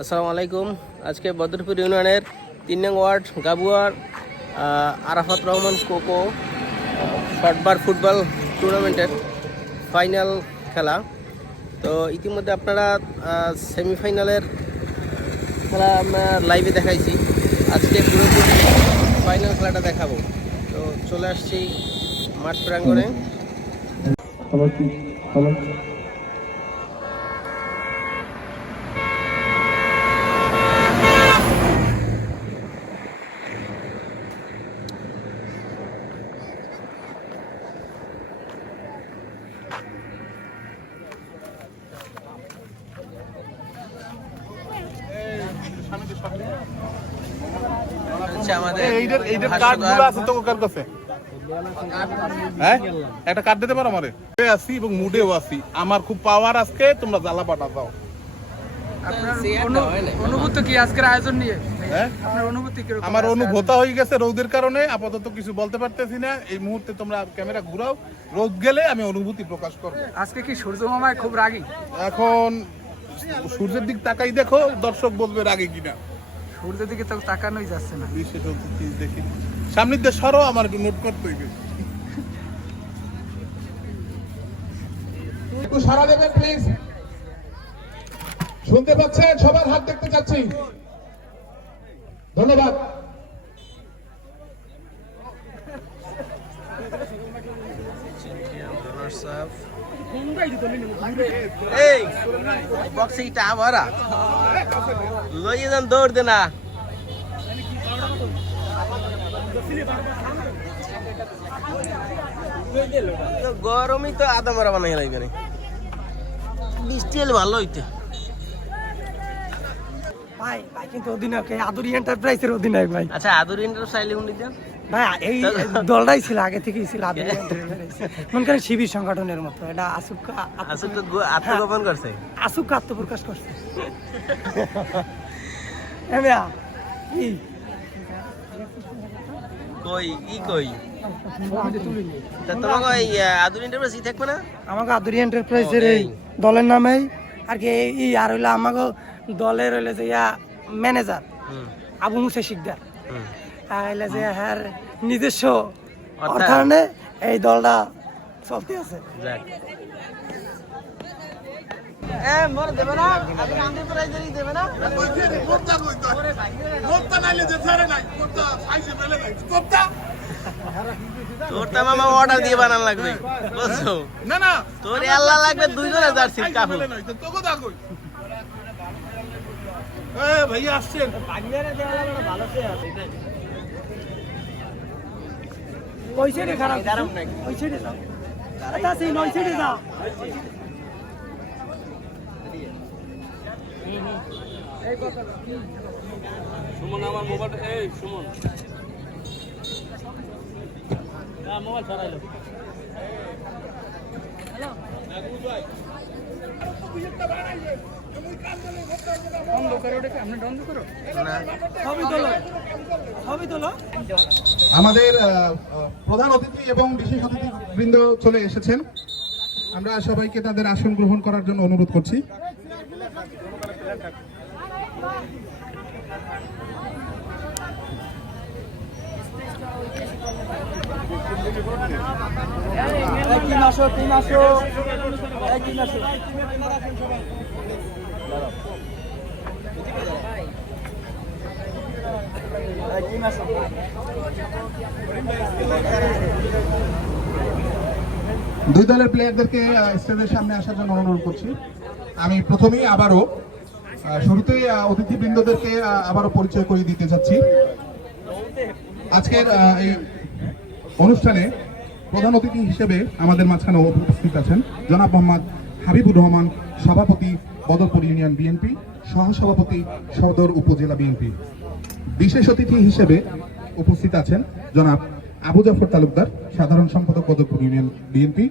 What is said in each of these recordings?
আসসালামু আলাইকুম। আজকে বদরপুর ইউনিয়নের 3 নং ওয়ার্ড গাবুয়ার আরাফাত রহমান কোকো শর্টবার ফুটবল টুর্নামেন্টের ফাইনাল খেলা। তো ইতিমধ্যে আপনারা সেমিফাইনালের খেলা আমরা লাইভে দেখাইছি। আজকে পুরোপুরি ফাইনাল খেলাটা দেখাবো। তো চলে আসছি মাঠ প্রাঙ্গণে। একটা কার্ড দিতে পারো আমারে? আছি এবং মুডেও আছি। আমার খুব পাওয়ার আজকে, তোমরা জ্বালা পাঠা দাও। অনুভূতি কি আজকের আয়োজন নিয়ে? আপনার অনুভূতি কি? আমার অনুভূতি হয়ে গেছে রোদের কারণে, আপাতত কিছু বলতে পারতেছি না। এই মুহূর্তে তোমরা ক্যামেরা ঘুরাও, রোদ গেলে আমি অনুভূতি প্রকাশ করব। আজকে কি সূর্য মামায় খুব রাগী? এখন সূর্যের দিক তাকাই দেখো, দর্শক বলবে রাগী কিনা। সূর্যের দিকে তো তাকানোই যাচ্ছে না। দেখি সামনের দিয়ে সরো, আমার একটু নোট করতে হইবে। একটু সারা দেবেন প্লিজ। শুনতে পাচ্ছেন? সবার হাত দেখতে চাচ্ছি। ধন্যবাদ। এই বক্সে ইটা আবারা লইয়ে যান, দৌড় দে না। গরমই তো আদা মারা বানাই লাগবে না, বৃষ্টি এলে ভালো হইতে। ভাই ভাই কিন্তু অধিনায়ক আদুরি এন্টারপ্রাইজের অধিনায়ক ভাই। আচ্ছা, আদুরি এন্টারপ্রাইজ উনি দেন ভাই, এই দলটাই ছিল আগে থেকেই ছিল আদুরি এন্টারপ্রাইজ। মনে করেন শিবির সংগঠনের মতো। এটা আত্মগোপন করছে, আত্মপ্রকাশ করছে। কই ই কই তোমাকে ওই আদুরি এন্টারপ্রাইজ থাকবে না? আমাকে আদুরি এন্টারপ্রাইজের এই দলের নামেই আর কি। ই আর হইলো আমাকে দলের হইলে যে ম্যানেজার আবু মুসা শিকদার হইলে যে হ্যাঁ নিজস্ব অর্থায়নে এই দলটা চলতে আছে। তোর তো মামা অর্ডার দিয়ে বানান লাগবে, বুঝছো? না না, তোর আল্লাহ লাগবে 2 জার্সি কাপড়। ভাইয়া আসছেন? ওই সাইডে খারাপ, ওই সাইডে যাও। এটা সেই নয় সাইডে যাও। সুমন আমার মোবাইলটা, এই সুমন মোবাইল ছড়াইলো। হ্যালো বন্ধ করো, ওটাকে আপনি বন্ধ করো। সবই তোলো, সবই তোলো। আমাদের প্রধান অতিথি এবং বিশেষ অতিথি বৃন্দ চলে এসেছেন। আমরা সবাইকে তাদের আসন গ্রহণ করার জন্য অনুরোধ করছি। দুই দলের প্লেয়ারদেরকে স্টেজের সামনে আসার জন্য অনুরোধ করছি। আমি প্রথমেই আবারও শুরুতেই অতিথিবৃন্দদেরকে আবারও পরিচয় করিয়ে দিতে চাচ্ছি। আজকের এই অনুষ্ঠানে প্রধান অতিথি হিসেবে আমাদের মাঝখানে উপস্থিত আছেন জনাব মোহাম্মদ হাবিবুর রহমান, সভাপতি বদরপুর ইউনিয়ন বিএনপি, সহসভাপতি সদর উপজেলা বিএনপি। বিশেষ অতিথি হিসেবে উপস্থিত আছেন জনাব আবু জাফর তালুকদার, সাধারণ সম্পাদক বদরপুর ইউনিয়ন বিএনপি,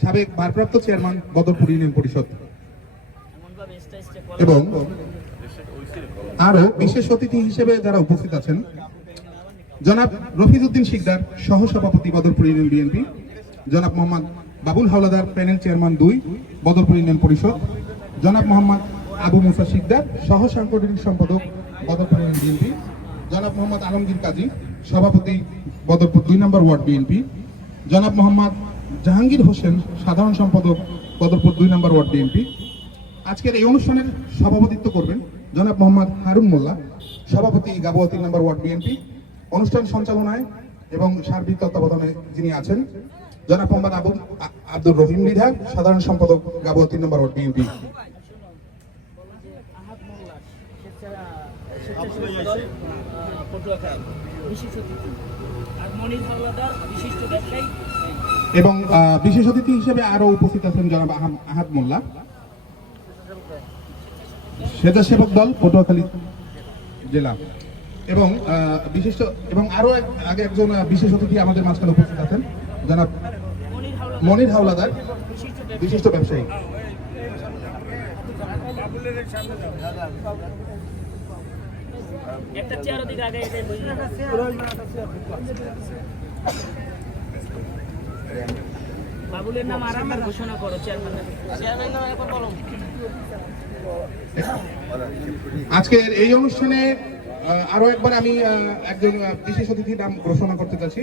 সাবেক ভারপ্রাপ্ত চেয়ারম্যান বদরপুর ইউনিয়ন পরিষদ। এবং আরো বিশেষ অতিথি হিসেবে যারা উপস্থিত আছেন জনাব রফিজউদ্দিন শিকদার, সহসভাপতি বদরপুর ইউনিয়ন বিএনপি, জনাব Mohammad Babul Howlader, panel chairman 2 Badarpur union পরিষদ, জনাব মোহাম্মদ আবু মুসা শিকদার, সহ সাংগঠনিক সম্পাদক বদরপুর বিএনপি, জনাব মোহাম্মদ আলমগীর কাজী, সভাপতি বদরপুর 2 নম্বর ওয়ার্ড বিএনপি, জনাব মোহাম্মদ জাহাঙ্গীর হোসেন, সাধারণ সম্পাদক বদরপুর 2 নম্বর ওয়ার্ড বিএনপি। আজকের এই অনুষ্ঠানের সভাপতিত্ব করবেন জনাব মোহাম্মদ হারুন মোল্লা, সভাপতি গাবুয়া 3 নম্বর ওয়ার্ড বিএনপি। অনুষ্ঠান সঞ্চালনায় এবং সার্বিক তত্ত্বাবধানে যিনি আছেন জনাব মোহাম্মদ আব্দুর রহিম মৃধা, সাধারণ সম্পাদক গাবুয়া 3 নম্বর ওয়ার্ড বিএনপি। এবং বিশেষ অতিথি হিসেবে আরো উপস্থিত আছেন জনাব আহাদ মোল্লা, স্বেচ্ছাসেবক দল পটুয়াখালী জেলা। এবং বিশিষ্ট এবং আরো আগে একজন বিশেষ অতিথি আমাদের মাঝখানে উপস্থিত আছেন জনাব মনির হাওলাদার, বিশিষ্ট ব্যবসায়ী। বাবুলের নাম আরামের ঘোষণা করো, চেয়ারম্যানের নাম এখন বলো। আজকের এই অনুষ্ঠানে আরো একবার আমি একজন বিশেষ অতিথির নাম ঘোষণা করতে চাচ্ছি।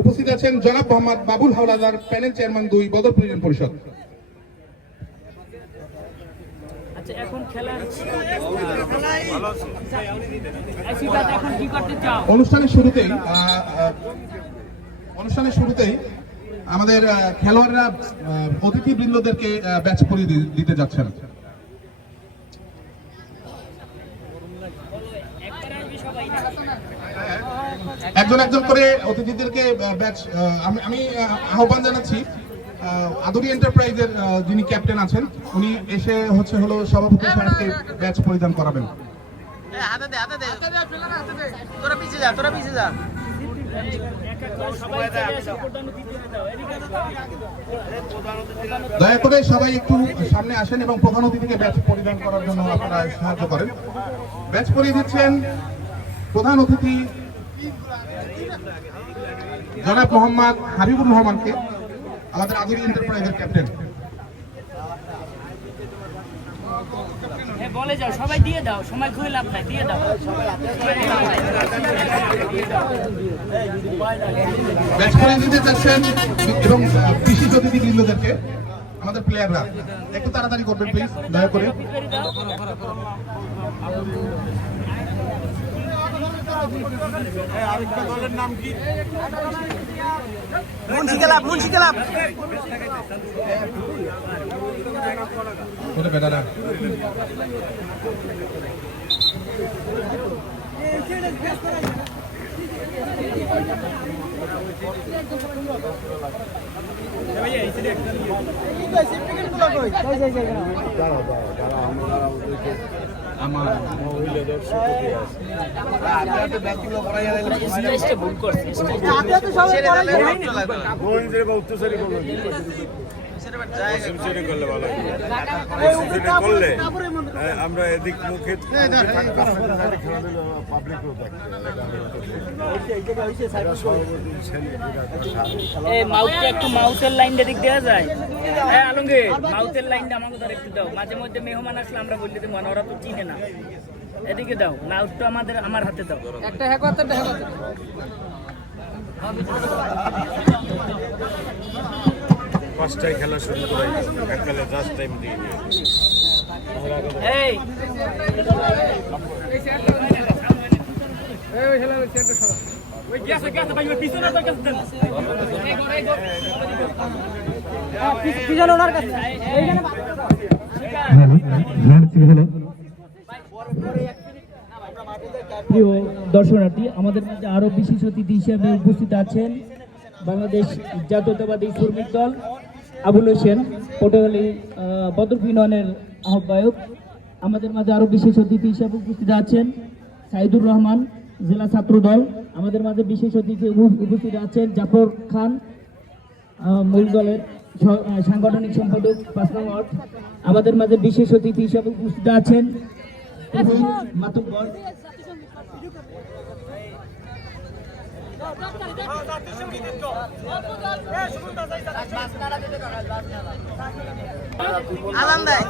উপস্থিত আছেন জনাব Mohammad Babul Howlader, panel chairman 2 Badarpur union পরিষদ। আচ্ছা, এখন খেলার এখন কি করতে চাও? অনুষ্ঠানের শুরুতেই আমাদের খেলোয়াড়রা অতিথিবৃন্দদেরকে ব্যাচ পরিয়ে দিতে যাচ্ছেন। একজন একজন করে অতিথিদেরকে ব্যাচ আমি আহ্বান জানাচ্ছি। আদুরি এন্টারপ্রাইজের যিনি ক্যাপ্টেন আছেন উনি এসে হলো সভাপতি সাহেবকে ব্যাচ পরিধান করাবেন। দয়া করে সবাই একটু সামনে আসেন এবং প্রধান অতিথিকে ব্যাচ পরিধান করার জন্য আপনারা সাহায্য করেন। ব্যাচ পরিয়ে দিচ্ছেন প্রধান অতিথি জনাব মোহাম্মদ হাবিবুর রহমানকে, আমাদের আদুরি এন্টারপ্রাইজের ক্যাপ্টেন। বলে যাও, সবাই দিয়ে দাও, সময় খুলে লাভ নাই, দিয়ে দাও। ব্যাচ পরিয়ে দিতে চাচ্ছেন এবং বিশেষ অতিথিবৃন্দদেরকে আমাদের প্লেয়াররা একটু তাড়াতাড়ি করবেন প্লিজ, দয়া করে। আরেকটা দলের নাম কি? মুন্সি ক্লাব ওটা বেটারা ভুল করছে। করলে আমরা এদিক মুখে মাউথটা একটু মাউথের লাইনটা দিক দেওয়া যায়। হ্যাঁ আলমগীর, মাউথের লাইনটা আমাকে ধর একটু দাও। মাঝে মধ্যে মেহমান আসলে আমরা বললে দেবো, ওরা তো চিনে না। এদিকে দাও, মাউথটা আমার হাতে দাও। একটা পাঁচটায় খেলা শুরু করে এককালে জাস্ট টাইম দিয়ে এই প্রিয় দর্শনার্থী, আমাদের মধ্যে আরো বিশেষ অতিথি হিসেবে উপস্থিত আছেন বাংলাদেশ জাতীয়তাবাদী শ্রমিক দল আবুল হোসেন, পটুয়াখালী বদরপুর ইউনিয়নের আহ্বায়ক। আমাদের মাঝে আরো বিশেষ অতিথি হিসেবে উপস্থিত আছেন সাইদুর রহমান, জেলা ছাত্র দল। আমাদের মাঝে বিশেষ অতিথি উপস্থিত আছেন জাফর খান, মূল দলের সাংগঠনিক সম্পাদক 5 নং ওয়ার্ড। আমাদের মাঝে বিশেষ অতিথি হিসেবে উপস্থিত আছেন মাতুব্বর। আলাম দেয়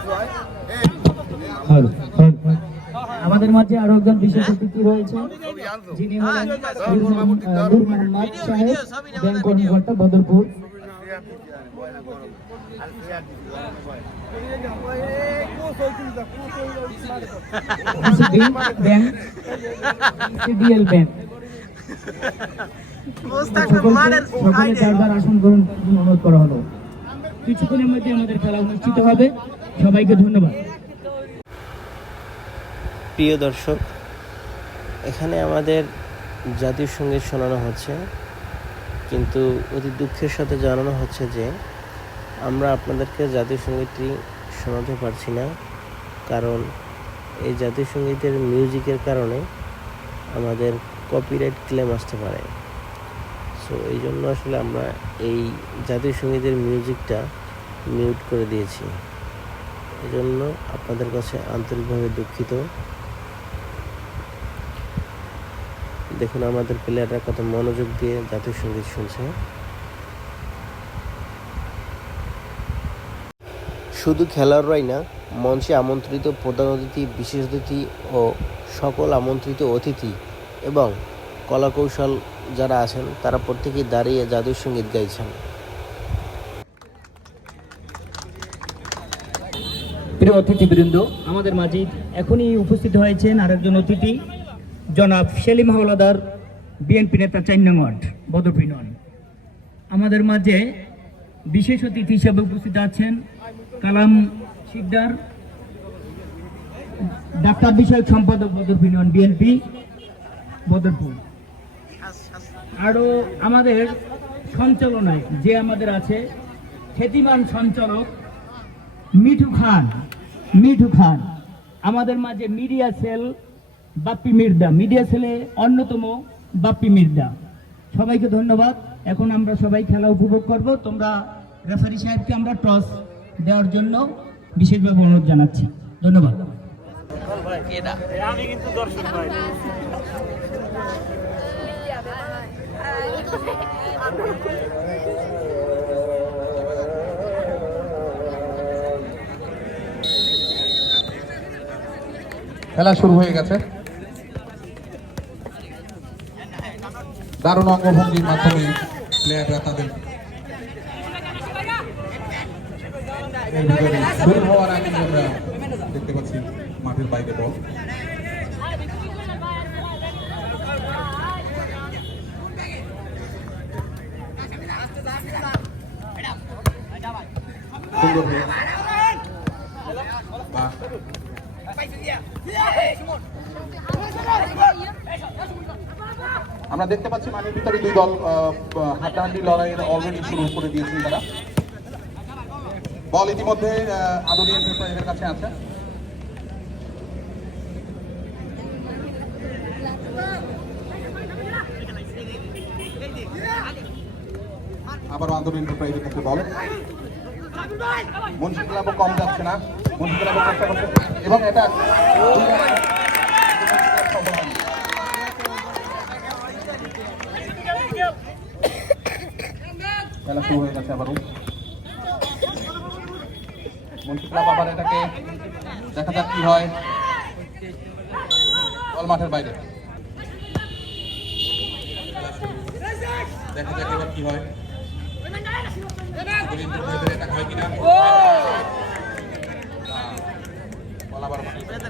আমাদের মাঝে আরো একজন বিশেষ অতিথি রয়েছে, যিনি হলেন নূর মোহাম্মদ সাহেব, ব্যাংক কর্মকর্তা, বদরপুর। CDL bank. সকলে যার আসন গ্রহণ অনুরোধ করা হলো। কিছুক্ষণের মধ্যে আমাদের খেলা অনুষ্ঠিত হবে। সবাইকে ধন্যবাদ। প্রিয় দর্শক, এখানে আমাদের জাতীয় সঙ্গীত শোনানো হচ্ছে, কিন্তু অতি দুঃখের সাথে জানানো হচ্ছে যে আমরা আপনাদেরকে জাতীয় সঙ্গীতটি শোনাতে পারছি না, কারণ এই জাতীয় সঙ্গীতের মিউজিকের কারণে আমাদের কপিরাইট ক্লেম আসতে পারে। সো এই জন্য আসলে আমরা এই জাতীয় সঙ্গীতের মিউজিকটা মিউট করে দিয়েছি। এই জন্য আপনাদের কাছে আন্তরিকভাবে দুঃখিত। দেখুন আমাদের প্লেয়াররা কত মনোযোগ দিয়ে জাতীয় সঙ্গীত শুনছে। শুধু খেলোয়াড়রাই না, মঞ্চে আমন্ত্রিত প্রধান অতিথি, বিশেষ অতিথি ও সকল আমন্ত্রিত অতিথি এবং কলাকৌশল যারা আছেন তারা প্রত্যেকেই দাঁড়িয়ে জাতীয় সঙ্গীত গাইছেন। প্রিয় অতিথিবৃন্দ, আমাদের মাঝে এখনই উপস্থিত হয়েছেন আরেকজন অতিথি, জনাব সেলিম হাওলাদার, বিএনপি নেতা, 4 নং ওয়ার্ড, বদরপুর ইউনিয়ন। আমাদের মাঝে বিশেষ অতিথি হিসেবে উপস্থিত আছেন কালাম শিকদার, ডাক্তার বিষয়ক সম্পাদক, বদরপুর ইউনিয়ন বিএনপি, বদরপুর। আরও আমাদের সঞ্চালনায় যে আমাদের আছে খ্যাতিমান সঞ্চালক মিঠু খান। আমাদের মাঝে media cell Bappi Mirza, media সেলে অন্যতম বাপ্পি মির্জা। সবাইকে ধন্যবাদ। এখন আমরা সবাই খেলা উপভোগ করব। তোমরা রেফারি সাহেবকে আমরা টস দেওয়ার জন্য বিশেষভাবে অনুরোধ জানাচ্ছি। ধন্যবাদ। আমি কিন্তু দর্শক ভাই। খেলা শুরু হয়ে গেছে। দারুণ অঙ্গভঙ্গির মাধ্যমে প্লেয়াররা তাদের শুরু হওয়ার আগে আমরা দেখতে পাচ্ছি মাঠের বাইরে বল। সুন্দর আমরা দেখতে পাচ্ছি মাঠের ভিতরে দুই দল হাড্ডাহাড্ডি লড়াইয়ের অলরেডি শুরু করে দিয়েছেন তারা। বল ইতিমধ্যে আদুরি এন্টারপ্রাইজের কাছে আছে। আবার আদুরি এন্টারপ্রাইজের কাছে বল। মুন্সিগঞ্জ কম যাচ্ছে না, মুন্সিগঞ্জ চেষ্টা করছে এবং এটা খেলা শুরু হয়ে গেছে আবারও। মুন্সিগঞ্জ আবার এটাকে দেখা যাক কি হয়। বল মাঠের বাইরে, দেখা যাক এবার কি হয়।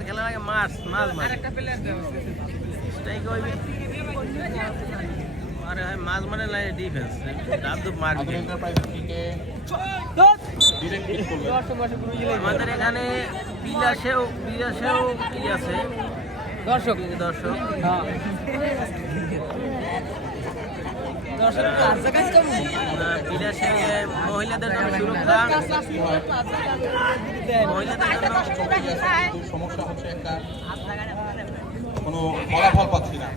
খেলার আগে মাছ মারে মাছ মানে ডিফেন্স আমাদের এখানে বিলাসেও কি আছে দর্শক বিলাসে মহিলাদের জন্য সুরক্ষা, মহিলাদের জন্য সমস্যা হচ্ছে একটা কোনো ফলাফল পাচ্ছি না।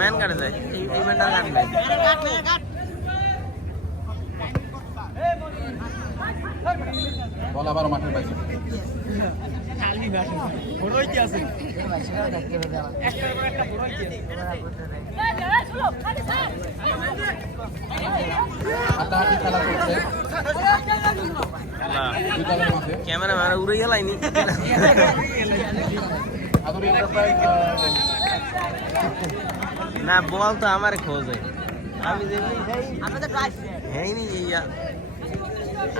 ম্যান কাটে যায় এই ম্যানটা কাটবে। বল আবারও মাঠের বাইরে। হাড্ডাহাড্ডি খেলা চলছে দুই দলের মাঝে। ক্যামেরা মারা উড়ে গেলাইনি আদুরি এন্টারপ্রাইজ না বল তো আমার খোঁজে আমি যেমনি খাই হ্যাঁ নি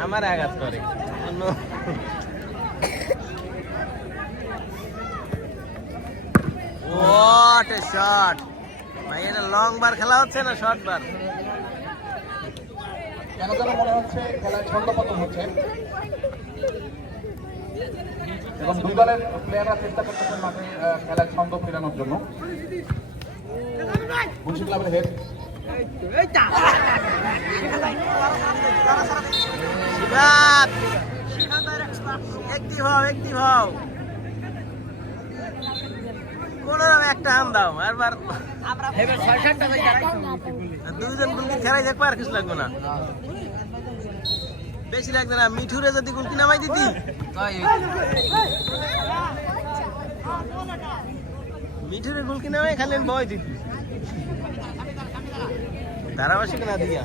আমার আঘাত করে What a shot! ভাই এটা লং বার খেলা হচ্ছে না শর্ট বার? কেন যেন মনে হচ্ছে খেলায় ছন্দপতন হচ্ছে এবং দুই দলের প্লেয়াররা চেষ্টা করতেছেন মাঠে খেলায় ছন্দ ফেরানোর জন্য। মুন্সি ক্লাবের হেড শিবাত একটি ভাও কোন একটা হাম দাও আরবার দুইজন গুলকি খেলাই দেখবো আর কিছু লাগবে না বেশি লাগবে না মিঠুরে যদি গুলকি নামাই দিতি মিঠুরে গুলকি নামাই খালি বয় দিতি ধারাবাসিক না দিয়া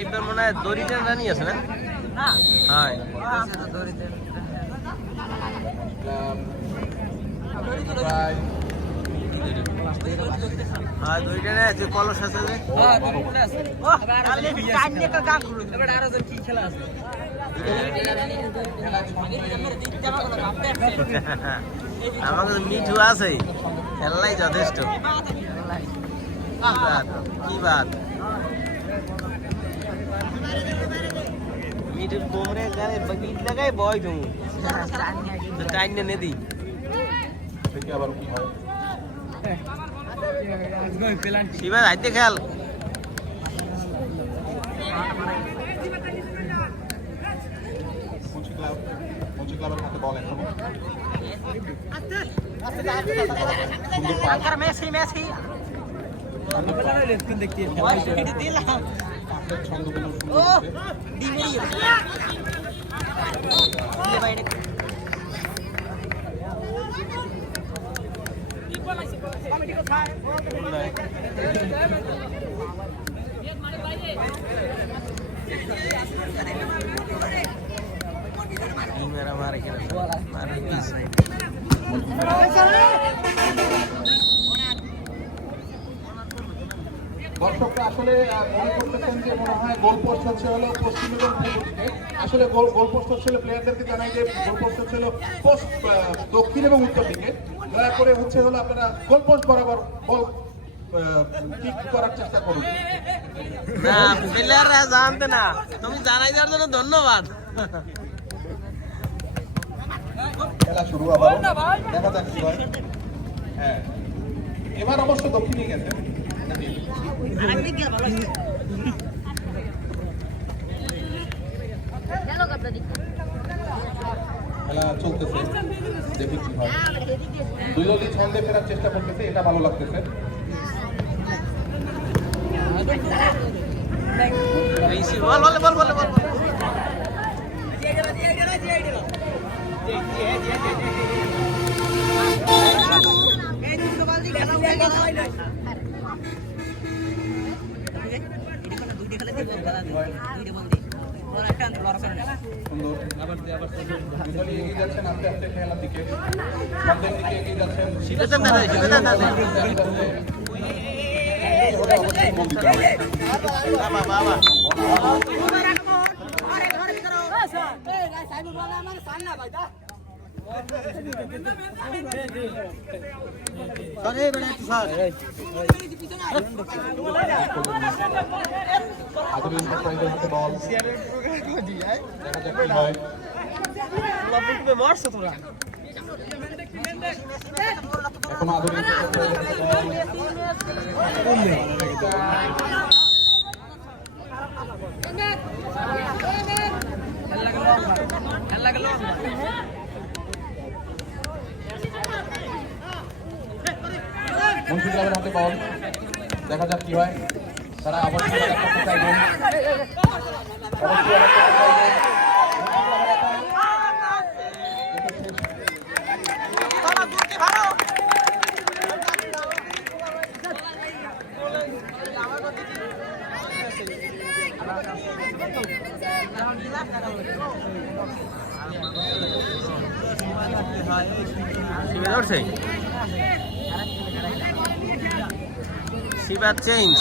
এইবার মনে হয় দড়িটা রানি আছে না হ্যাঁ দড়িটা নেই যে কলস আছে যে আমাকে মিঠু আছে খেললাই যথেষ্ট কি বাত মিঠুর কোমরে গানে গীত লাগাই বয় তুমি টাইম নে দি দেখি আবার কি হয়। শিবা হাইতে খেল মুন্সি ক্লাবের হাতে বল এখন ছন্দগুলো मेरा मारे के मारे দর্শকরা আসলে মনে করতেছেন যে মনে হয় গোল পোস্ট হচ্ছে হলো পশ্চিম এবং পূর্ব দিকে। আসলে গোল পোস্ট হচ্ছে হলো প্লেয়ারদেরকে জানাই যে গোল পোস্ট হচ্ছে হলো দক্ষিণ এবং উত্তর দিকে। দয়া করে হচ্ছে হলো আপনারা গোল পোস্ট বরাবর বল কিক করার চেষ্টা করুন। না প্লেয়াররা জানতে না তুমি জানাই দেওয়ার জন্য ধন্যবাদ খেলা শুরু আবার দেখা যাক কি হয়। হ্যাঁ এবার অবশ্য দক্ষিণে গেছে খেলা চলতেছে দেখি কি হয়। দুই দলই ছন্দে ফেরার চেষ্টা করতেছে এটা ভালো লাগতেছে। বল এগিয়ে যাচ্ছেন আস্তে আস্তে খেলার দিকে সামনের দিকে এগিয়ে যাচ্ছেন। বল দেখা যাক কি হয়। এখন আধুনিক মুন্সি ক্লাবের হাতে বল, দেখা যাক কি হয়। তারা অবশ্যই attack করতে চাইবেন। অবশ্যই attack করতে চাইবেন। শিবা চেঞ্জ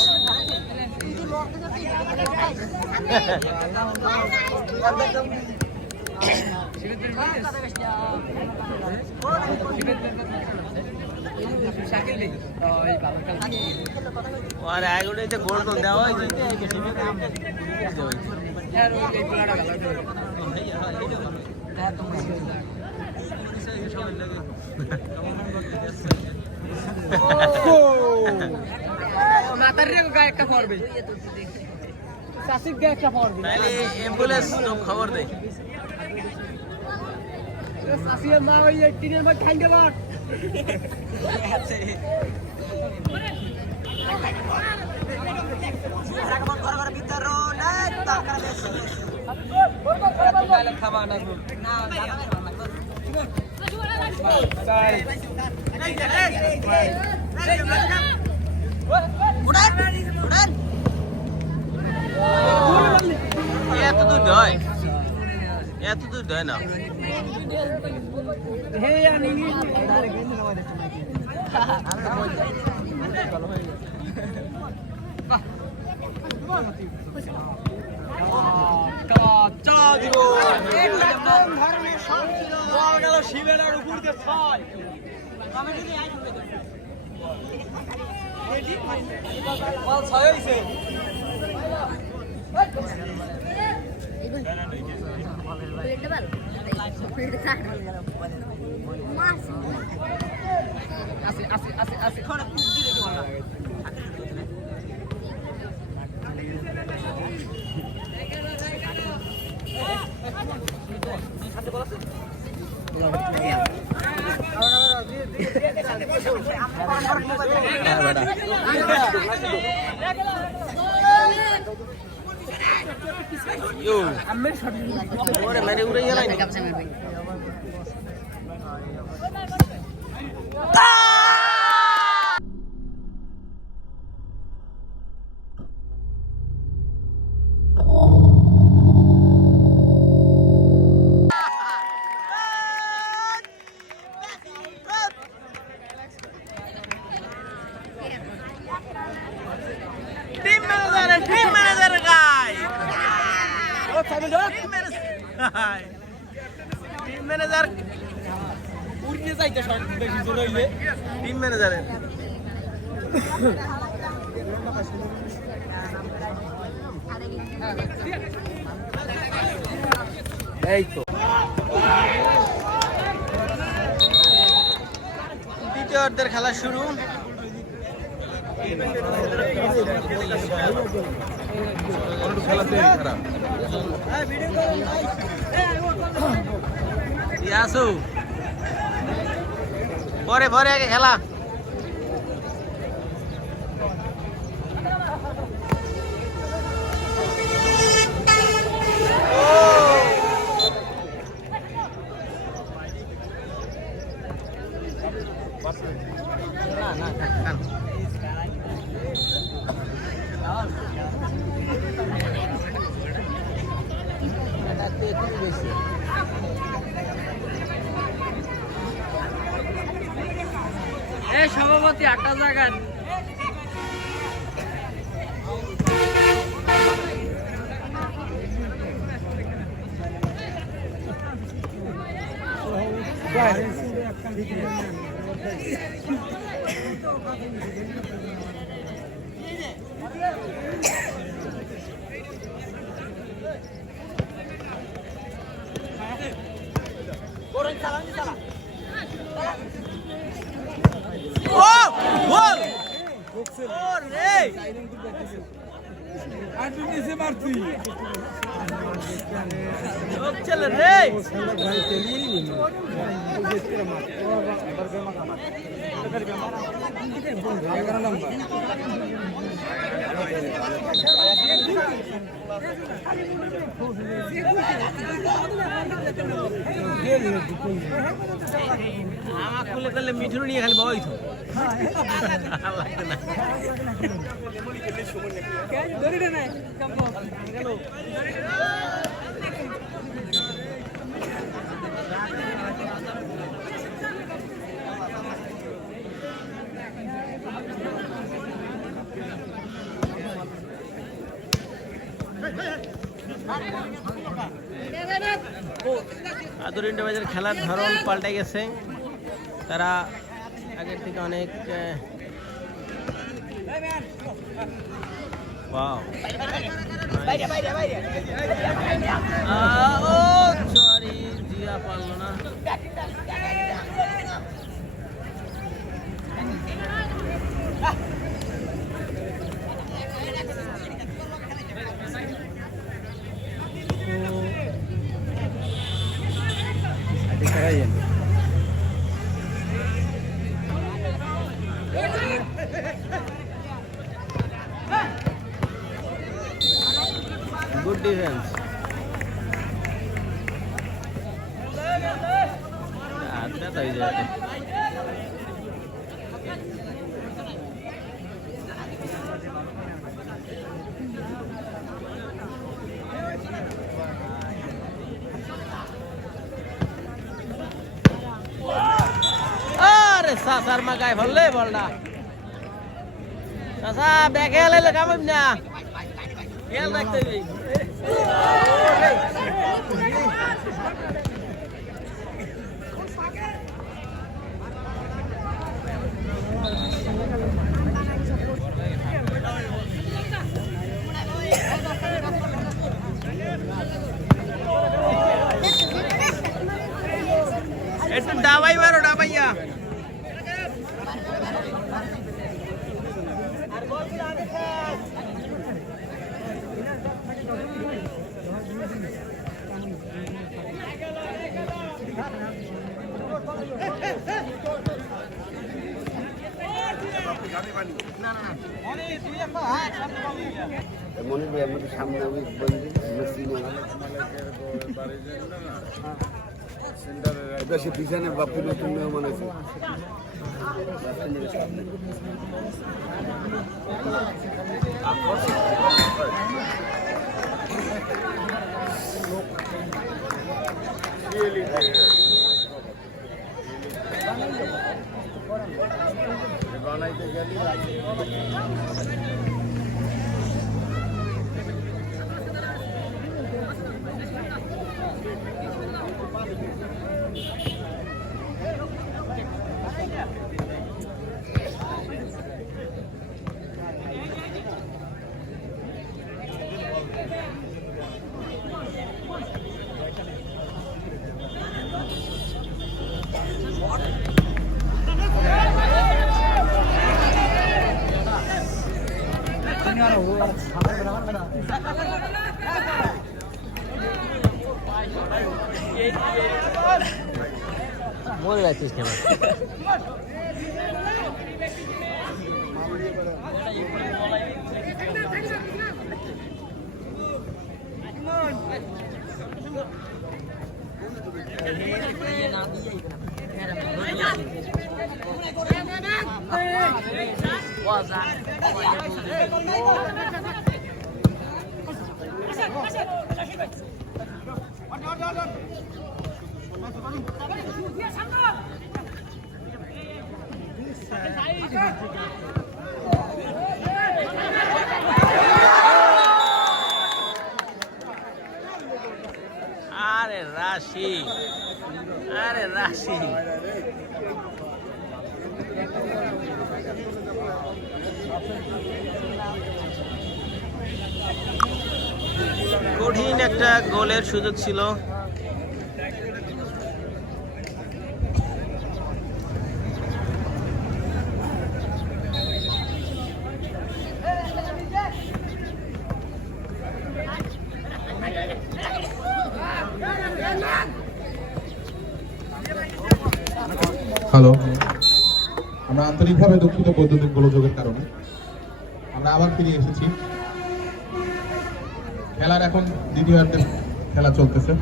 আর আগুড়াইতে গোল গোল দেওয়া হয়েছে অ্যাম্বুলেন্স খবর দেয় এত দূর হয়, এত দূর হয় না। মেরে উড়ে গেল টিম ম্যানেজার উড়িয়ে যাইতে বেশি জোর হইলে টিম ম্যানেজারের এই তো দ্বিতীয় অর্ধের খেলা শুরু। আসু পরে পরে আগে খেলা সভাপতি 8টা জায়গা চলে রে আমার খুলে করলে মিঠুন নিয়ে খালি বাবাই তো আদর ইন্ডিয়াবাজার খেলার ধরন পাল্টে গেছে, তারা আগের থেকে অনেক সরি জিয়া পারলো না। Good defense. आता ही जाते। अरे सासर में काय भल्ले बोलना। सासा देखे ले लगा मुझे। খেয়াল রাখতে হবে। একটু ডাবাই মারো ডাবাইয়া। মনির ভাই আমাদের সামনে আমি বেশি পিছনে বাপি নতুন মেহমান আছে। বানাইতে গেলে মরে যাচ্ছিস কেন? আরে রাশি, আরে রাশি, কঠিন একটা গোলের সুযোগ ছিল। হ্যালো, আমরা আন্তরিকভাবে দুঃখিত বৈদ্যুতিক গোলযোগের কারণে। আমরা আবার ফিরে এসেছি। খেলার এখন দ্বিতীয়ার্ধের খেলা চলতেছে।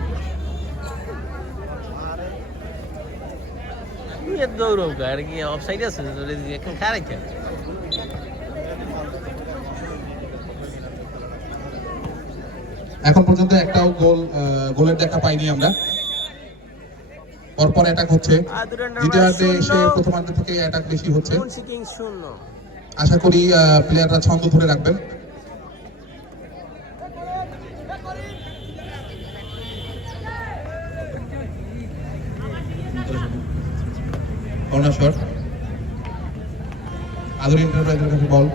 দৌড় আর কি অফসাইড আছে এখন খারাইতে এখন পর্যন্ত একটাও গোলের দেখা পাইনি আমরা। পরপর অ্যাটাক হচ্ছে, দ্বিতীয়ার্ধে এসে প্রথমার্ধে থেকে অ্যাটাক বেশি হচ্ছে। আশা করি প্লেয়াররা ছন্দ ধরে রাখবেন। কর্নার শট, আদুরি এন্টারপ্রাইজের কাছে বল,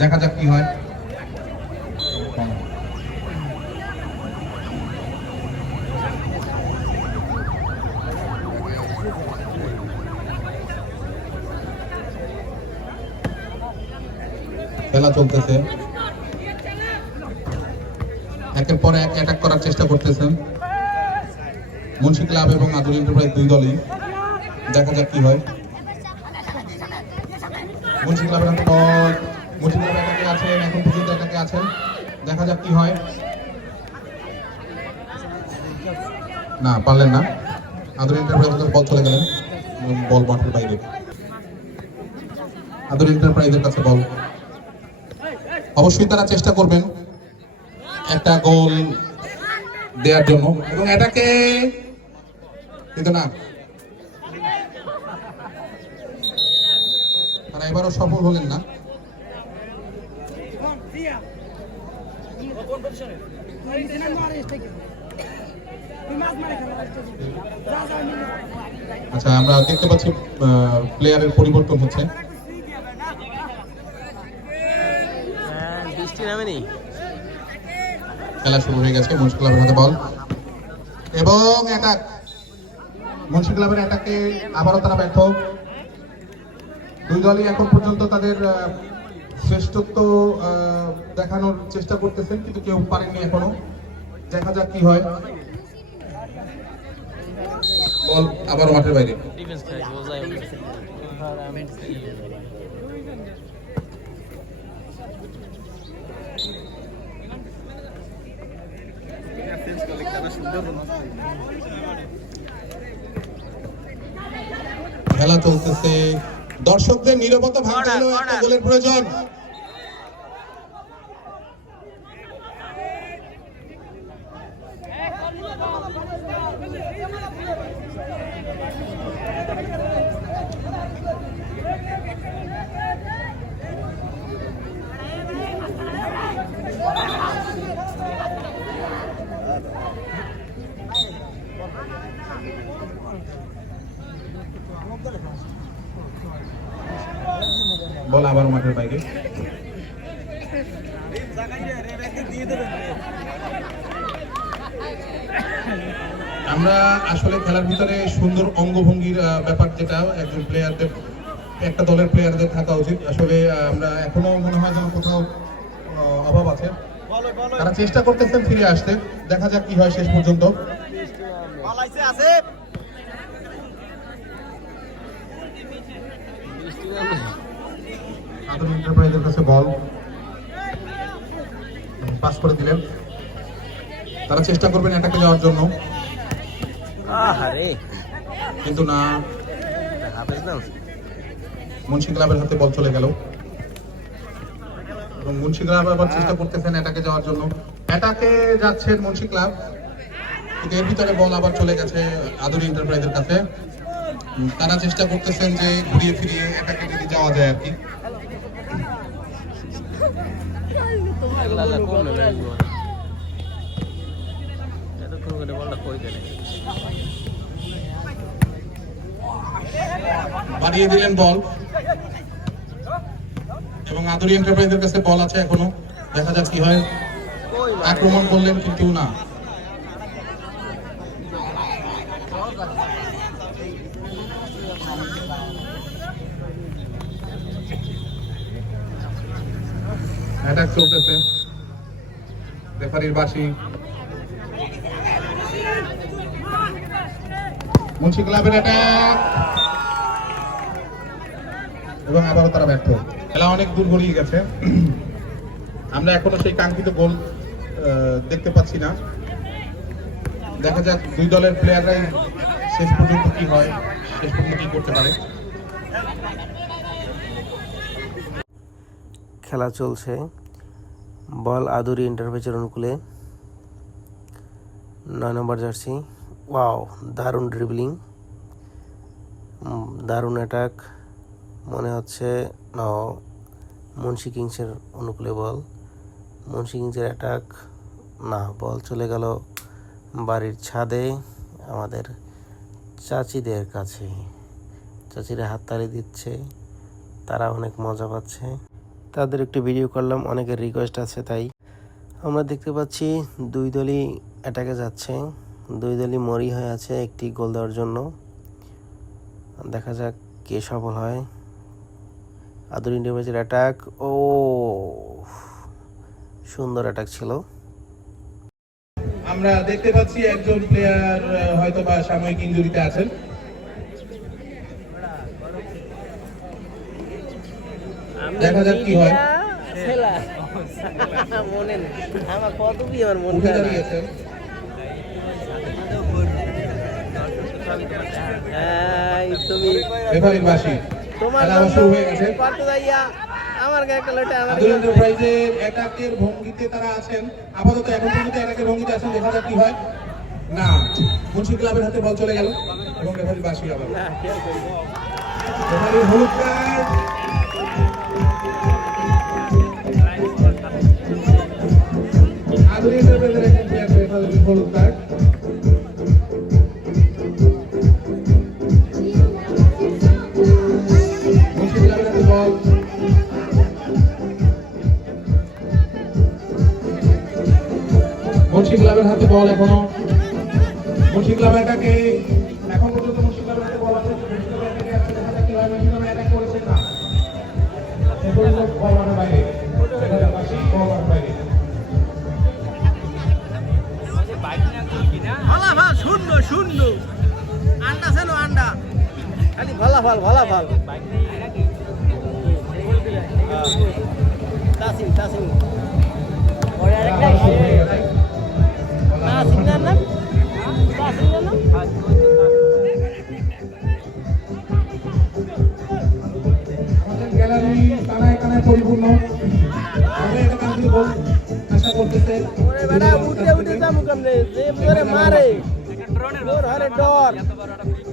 দেখা যাক কি হয়। খেলা চলতেছে, একের পর এক অ্যাটাক করার চেষ্টা করতেছেন মুন্সি ক্লাব এবং আদুরি এন্টারপ্রাইজ দুই দলই। দেখা যাক কি হয়। মুন্সি ক্লাবের হাতে বল, মুন্সি ক্লাব অ্যাটাকে আছেন, এখন পর্যন্ত অ্যাটাকে আছেন। দেখা যাক কি হয়। না, পারলেন না। আদুরি এন্টারপ্রাইজের বল চলে গেলেন, বল মাঠের বাইরে। আদুরি এন্টারপ্রাইজের কাছে বল, অবশ্যই তারা চেষ্টা করবেন একটা গোল দেওয়ার জন্য এবং এটাকে কিন্তু না, তারা এবারও সফল হলেন না। আচ্ছা, আমরা দেখতে পাচ্ছি প্লেয়ারের পরিবর্তন হচ্ছে। খেলা শুরু হয়ে গেছে। মুন্সি ক্লাবের হাতে বল এবং অ্যাটাক। মুন্সি ক্লাবের অ্যাটাকে আবারও তারা ব্যর্থ। দুই দলই এখন পর্যন্ত তাদের শ্রেষ্ঠত্ব দেখানোর চেষ্টা করতেছেন, কিন্তু কেউ পারেননি এখনো। দেখা যাক কি হয়। বল আবারও মাঠের বাইরে। খেলা চলতেছে, দর্শকদের নীরবতা ভাঙতে হলেও একটা গোলের প্রয়োজন। বল আবার মাঠের বাইরে। আমরা আসলে খেলার ভিতরে সুন্দর অঙ্গভঙ্গির ব্যাপার, যেটা একজন প্লেয়ারদের, একটা দলের প্লেয়ারদের থাকা উচিত। আসলে আমরা এখনো মনে হয় যেন কোথাও অভাব আছে। তারা চেষ্টা করতেছেন ফিরে আসতে, দেখা যাক কি হয় শেষ পর্যন্ত। আদুরি এন্টারপ্রাইজের কাছে বল পাস করে দিলেন। তারা চেষ্টা করবেন অ্যাটাকে যাওয়ার জন্য, কিন্তু না, মুন্সি ক্লাবের হাতে বল চলে গেল এবং মুন্সি ক্লাব আবার চেষ্টা করতেছেন অ্যাটাকে যাওয়ার জন্য। অ্যাটাকে যাচ্ছেন মুন্সি ক্লাব, কিন্তু এর ভিতরে বল আবার চলে গেছে আদুরি এন্টারপ্রাইজের কাছে। তারা চেষ্টা করতেছেন যে ঘুরিয়ে ফিরিয়ে অ্যাটাকে যদি যাওয়া যায় আর কি। বাড়িয়ে দিলেন বল এবং আদুরি এন্টারপ্রাইজের কাছে বল আছে এখনো। দেখা যাক কি হয়। আক্রমণ করলেন কিন্তু না, অ্যাটাক চলতেছে। রেফারির বাঁশি। মুন্সি ক্লাবের অ্যাটাক এবং আবারও তারা ব্যর্থ। খেলা অনেক দূর গড়িয়ে গেছে, আমরা এখনো সেই কাঙ্ক্ষিত গোল দেখতে পাচ্ছি না। দেখা যাক দুই দলের প্লেয়াররাই শেষ পর্যন্ত কি হয়, শেষ পর্যন্ত কি করতে পারে। খেলা চলছে, বল আদুরি ইন্টারভেচের অনুকূলে। 9 নম্বর জার্সি, ওয়াও দারুণ ড্রিবলিং, দারুণ অ্যাটাক। মনে হচ্ছে মুন্সি কিংসের অনুকূলে বল, মুন্সি কিংসের অ্যাটাক না, বল চলে গেল বাড়ির ছাদে আমাদের চাচিদের কাছে। চাচিরা হাততালি দিচ্ছে, তারা অনেক মজা পাচ্ছে। তাদের একটু ভিডিও করলাম, অনেকের রিকোয়েস্ট আছে তাই। আমরা দেখতে পাচ্ছি দুই দলই অ্যাটাকে যাচ্ছে, দুই দলই মরি হয়ে আছে একটি গোল দেওয়ার জন্য। দেখা যাক কে সফল হয়। আদুরি ইন্টারভেচের অ্যাটাক, ও সুন্দর অ্যাটাক ছিল। আমরা দেখতে পাচ্ছি একজন প্লেয়ার হয়তো বা সাময়িক ইনজুরিতে আছেন। দেখা যাক কি হয়। মনে নেই আমার কত কি আমার মনে উঠে দাঁড়িয়েছেন। তুমি রেফারির বাঁশি। তোমার খেলা আবার শুরু হয়ে গেছে। পারতে যাইয়া আমার একটা লটে আমার আদুরি এন্টারপ্রাইজের অ্যাটাকের ভঙ্গিতে তারা আছেন, আপাতত এখন পর্যন্ত অ্যাটাকের ভঙ্গিতে আছেন। দেখা যাক কি হয়। না, মুন্সি ক্লাবের হাতে বল চলে গেল এবং রেফারির বাঁশি আবার। রেফারির হলুদ কার্ড। আদুরি এন্টারপ্রাইজের একজন প্লেয়ার রেফারির হলুদ কার্ড। মুন্সি ক্লাবের হাতে বল। মুন্সি ক্লাবের হাতে বল এখনো। মুন্সি ক্লাবের অ্যাটাকে এখন পর্যন্ত মুন্সি ক্লাবের হাতে বল আছে। মুন্সি ক্লাবের অ্যাটাকে আছে, দেখা যাক কি হয়। মুন্সি ক্লাবের অ্যাটাক করেছে না, সে পর্যন্ত বল মাঠের বাইরে। দেখা যাক বাঁশি, বল মাঠের বাইরে। ফলাফল শূন্য শূন্য, আন্ডা ছিল আন্ডা, খালি ফলাফল ফলাফল। তাসিম তাসিম খেলা শুরু হয়ে গেছে। তাসিম না না তাসিম না আমাদের গ্যালারি কানায় কানায় পরিপূর্ণ। আমরা এটা কাঙ্ক্ষিত গোল আশা করতেছে। ওরে বেটা উঠে উঠে যামু কেমনে, যে করে মারে তোর হরে ডর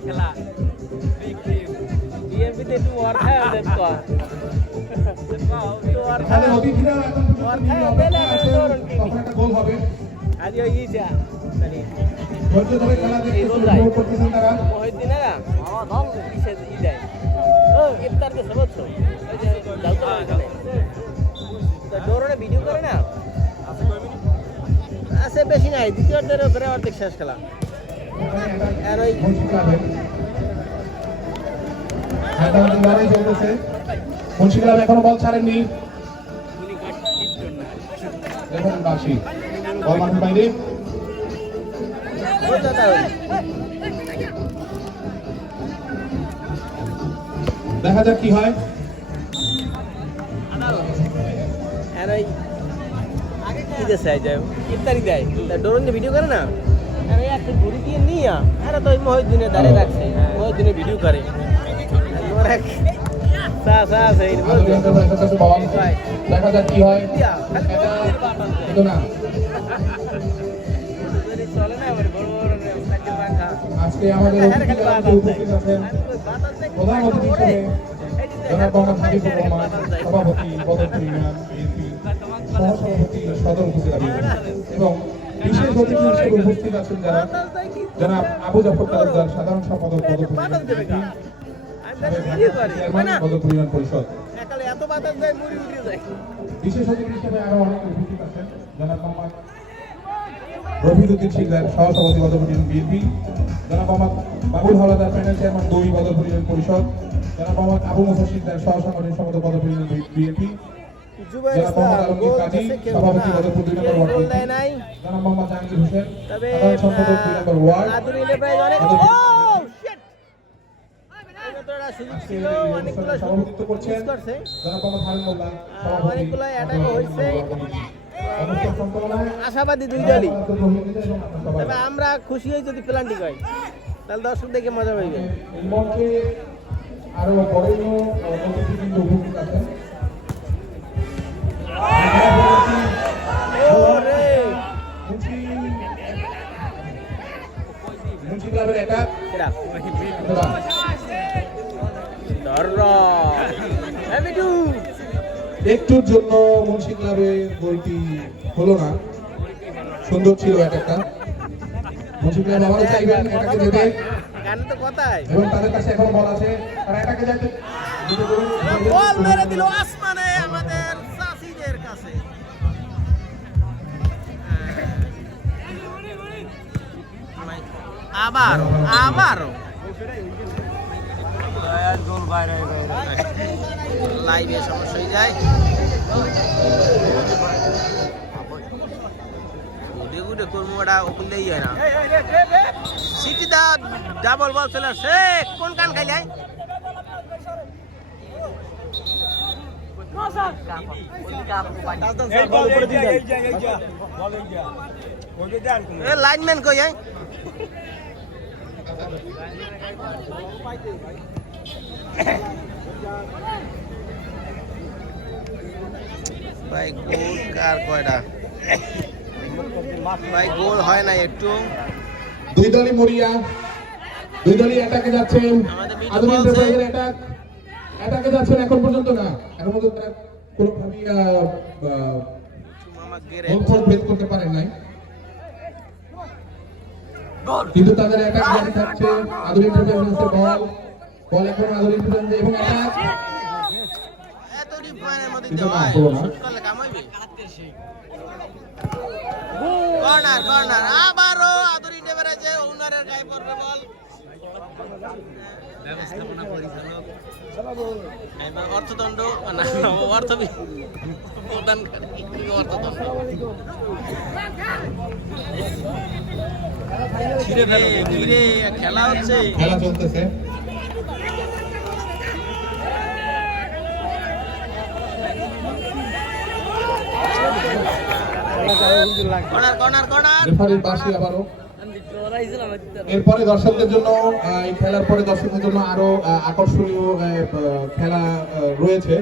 খেলা বিএমপিতে একটু ওয়ার খায় দেব তো ওয়ার আমাদের খায় অতিথিরা এখন পর্যন্ত অপেক্ষায় আছেন, কখন একটা গোল হবে। আজ ওই ইটা মানে ধৈর্য ধরে খেলা দেখতেছেন, উপভোগ করতেছেন তারা। ওই দিনে না ধল কিসে ই দেয় ও ইফতার কে সবত ওই যে যাও তো এখানে তো ডোরনে ভিডিও করে না আছে বেশি নাই, দ্বিতীয়টার উপরে অর্ধেক শেষ খেলা। আর ওই মুন্সি ক্লাবের হাতাহাতি লড়াই চলতেছে। মুন্সি ক্লাব এখনো বল ছাড়েননি। দেখুন বাঁশি, বল মাঠের বাইরে। ওই দাদা ওই দেখা যাক কি হয়। আর ওই কি দেশে যায় ইফতারি দেয় ডোরনে ভিডিও করে না, আর ওই একটা ঘুরি দিয়ে নিয়ে আরে তো ওই মহিউদ্দিনে দাঁড়িয়ে রাখছে, মহিউদ্দিনে ভিডিও করে ওর এক সা সা সেই আদুরি এন্টারপ্রাইজের কাছে বল। দেখা যাক কি হয়। এটা না, চলে না আমার বড় বড় রাখা আজকে আমাদের অতিথিরা উপস্থিত আছেন প্রধান অতিথি হিসেবে জনাব মোহাম্মদ হাবিবুর রহমান, সভাপতি বদরপুর ইউনিয়ন বিএনপি, সহসভাপতি সদর উপজেলা বিএনপি, এবং বিশেষ অতিথি হিসেবে উপস্থিত আছেন যারা জনাব আবু জাফর তালুকদার, সাধারণ সম্পাদক Badarpur union BNP, chairman Badarpur union পরিষদ। একালে এত বাতাস যায় মুড়ি উঠে যায়। বিশেষ অতিথি হিসেবে আরো অনেকে উপস্থিত আছেন জনাব মোহাম্মদ রফিকুদ্দিন শিকদার, সহসভাপতি বদরপুর ইউনিয়ন বিএনপি, জনাব Mohammad Babul Howlader, panel chairman 2 Badarpur union পরিষদ, জনাব মোহাম্মদ আবু মুসা শিকদার, সহসাংগঠনিক সম্পাদক বদরপুর ইউনিয়ন বিএনপি, জুবাইর জনাব মোহাম্মদ ইসলাম আলমগীর গোল কাজী, দিছে কেউ সভাপতি না, বদরপুর 2 নম্বর গোল ওয়ার্ড দেয় নাই। জনাব মোহাম্মদ জাহাঙ্গীর হোসেন, তবে সাধারণ সম্পাদক 2 নম্বর ওয়ার্ড, আদুরি এন্টারপ্রাইজ অনেক বদরপুর ও করার সুযোগ আজকে ছিল, এই অনেকগুলো অনুষ্ঠানে সভাপতিত্ব করছেন মিস করছে। জনাব মোহাম্মদ হারুন মোল্লা, সভাপতি, অনেকগুলো অ্যাটাকও হয়েছে। অনুষ্ঠান সঞ্চালনায় আশাবাদী দুই দলই, আব্দুল রহিম এবং আপনার সবাই। তবে আমরা খুশি হই যদি প্ল্যানটি হয়, তাহলে দর্শক দেখে মজা পাইবে। এই মঞ্চে আরো বরেণ্য অতিথিবৃন্দ উপস্থিত আছেন। ওরে মুন্সি ক্লাবের এটা এরা ধররা এমিটু একটুর জন্য মুন্সি ক্লাবের গোলটি হলো না, সুন্দর ছিল একটা। মুন্সি ক্লাব আবারও চাইবেন এটাকে যেতে, গান তো কথাই এবং তাদের কাছে এখন বল আছে, তারা এটাকে যাইতে বল মেরে দিল আসমানে আমাদের সাসিদের কাছে। আবার লাইভে সমস্যা হয়ে যায়। গুডে গুডে করবো ওটা ওপেনলেই হয় না। সিটি দা ডাবল বল চলে আসছে, কোন কান খাইলাই? লাইনম্যান কই যায়? ভাই গোল কার কয়টা? ভাই গোল হয় না একটু। দুই দলই মরিয়া, দুই দলই অ্যাটাকে যাচ্ছেন। আমাদের মিডল আধুনিক বলছে। এন্টারপ্রাইজের অ্যাটাকে যাচ্ছেন এখন পর্যন্ত না, এখন পর্যন্ত তারা কোনোভাবেই মামা গেরে গোল ভেদ করতে পারেন নাই, কিন্তু তাদের অ্যাটাক জারি থাকছে। আধুনিক এন্টারপ্রাইজের বল এখন আধুনিক এন্টারপ্রাইজ এবং অ্যাটাক এত ডিফাইনের মধ্যে কিন্তু দেওয়া না, হয় হলো না। শুট করলে কাম হইবে। কর্নার আবারও আদুরি ডেভারেজে ওনারের গায়ে পড়বে বল। ব্যবস্থাপনা পরিচালক এবার অর্থদণ্ড না প্রদানকারী অর্থদণ্ড ঘিরে খেলা হচ্ছে। খেলা চলতেছে। কর্নার রেফারির বাঁশি আবারও। এরপরে দর্শকদের জন্য এই খেলার পরে দর্শকদের জন্য আরো আকর্ষণীয় খেলা রয়েছে।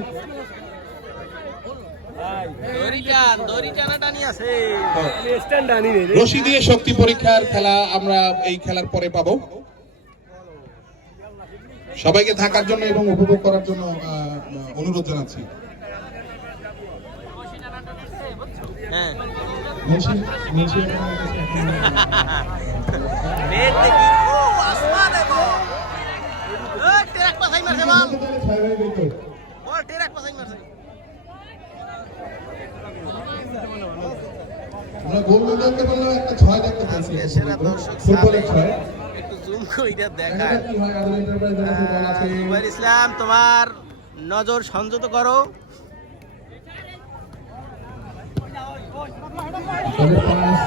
রশি দিয়ে শক্তি পরীক্ষার খেলা আমরা এই খেলার পরে পাবো। সবাইকে থাকার জন্য এবং উপভোগ করার জন্য অনুরোধ জানাচ্ছি। হ্যাঁ মুন্সি নেট দেখি ও আসমানে বল ওই ট্রাক পাসাই মারছে বল বল ট্রাক পাসাই মারছে। আমরা গোল না দেখতে পারলেও একটা ছয় দেখতে পাচ্ছি। সেরা দর্শক ফুটবলের ছয়। একটু জুম কইরা দেখায়। কি হয় আধুনিক এন্টারপ্রাইজের কাছে বল আছে। জুবাইর ইসলাম তোমার নজর সংযত করো। তাদের পাস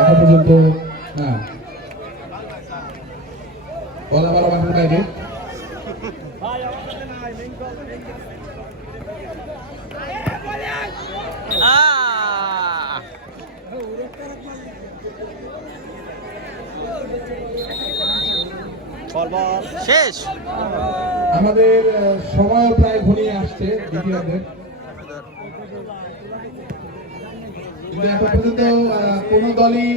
এখন পর্যন্ত হ্যাঁ বল আবার মাঠের বাইরে। শেষ আমাদের সময় প্রায় ঘনিয়ে আসছে দ্বিতীয়ার্ধের, কিন্তু এখন পর্যন্ত কোন দলই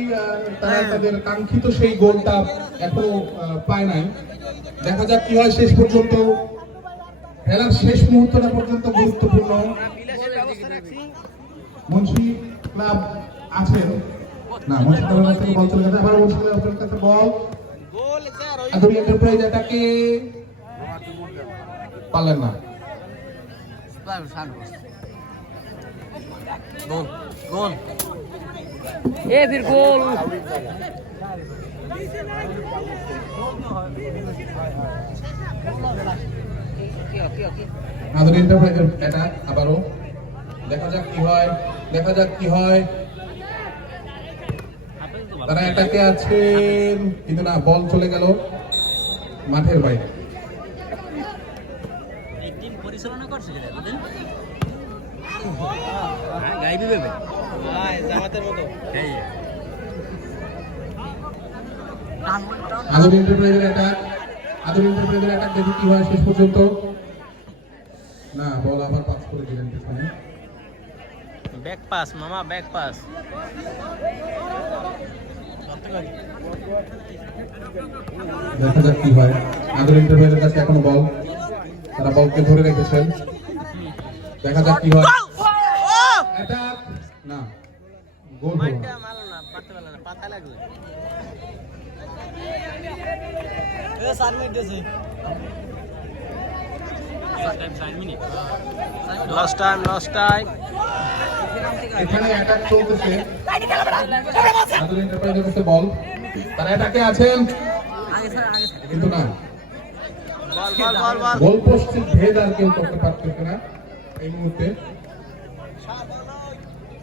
তারা তাদের কাঙ্ক্ষিত সেই গোলটা এখনো পায় নাই। দেখা যাক কি হয় শেষ পর্যন্ত। খেলার শেষ মুহূর্তটা পর্যন্ত গুরুত্বপূর্ণ। মুন্সি ক্লাব আছেন না, মুন্সি ক্লাবের কাছে বল চলে গেছে, আবার মুন্সি ক্লাবের কাছে বল। আধুনিক এন্টারপ্রাইজ এটাকে পারলেন না। গোল গোল এ ফির গোল। আধুনিক এন্টারপ্রাইজের এটা আবারও দেখা যাক কি হয়, দেখা যাক কি হয়। তারা এটাকে আছেন কিন্তু না, বল চলে গেল মাঠের বাইরে। পরিচালনা করছে গাইবি ভেবে জামাতের মতো আদর এন্টারপ্রাইজের অ্যাটাক দেখি কি হয় শেষ পর্যন্ত। না, বল আবার পাস করে দিলেন পেছনে। ব্যাক পাস মামা, ব্যাক পাস। দেখা যাক কি হয়। আদর এন্টারপ্রাইজের কাছে এখনো বল, তারা বলকে ধরে রেখেছেন। দেখা যাক কি হয়। অ্যাটাক না, গোল হলো না। মারলো না, পারতে পারলো না, পাতা লাগলো। Lost time. এখানে অ্যাটাক চলতেছে। আদর এন্টারপ্রাইজের কাছে বল, তারা অ্যাটাকে আছেন কিন্তু না, বল। গোল পোস্টের ভেদ আর কেউ করতে পারতেছে না এই মুহূর্তে।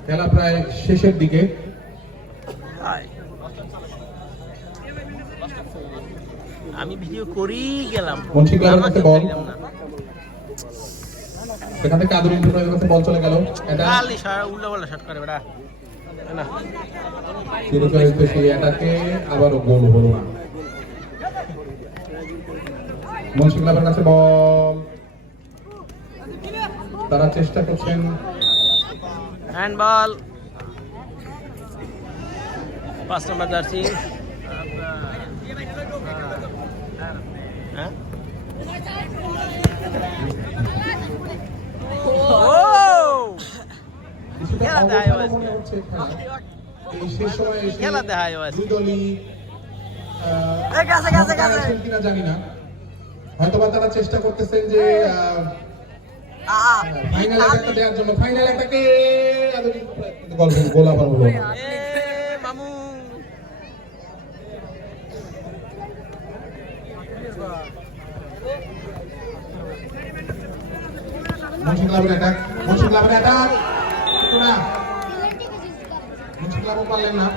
খেলা প্রায় শেষের দিকে। আমি ভিডিও করেই গেলাম, মুন্সি ক্লাবের কাছে বল, পাইলাম না। সেখান থেকে আদর এন্টারপ্রাইজের কাছে বল চলে গেল। এটা খালি উল্টা পাল্টা শট করে বেটা না। চিরচরিত সেই অ্যাটাকে আবারও গোল হলো না। মুন্সি ক্লাবের কাছে বল, তারা চেষ্টা করছেন। হ্যান্ড বল, 5 নম্বর জার্সি। হ্যাঁ কিছুটা খেলা দেখায় অবসাদও আজকে। মনে হচ্ছে খেলা। এই শেষ সময়ে এসে খেলা দেখায় আজকে। দুই দলই আছেন কিনা জানি না, হয়তোবা তারা চেষ্টা করতেছেন যে ফাইনাল অ্যাটাকটা দেওয়ার জন্য। ফাইনাল অ্যাটাকে গোল আবার হলো না। মামু মুন্সি ক্লাবের অ্যাটাক, মুন্সি ক্লাবের অ্যাটাক কিন্তু না, মুন্সি ক্লাবও পারলেন না।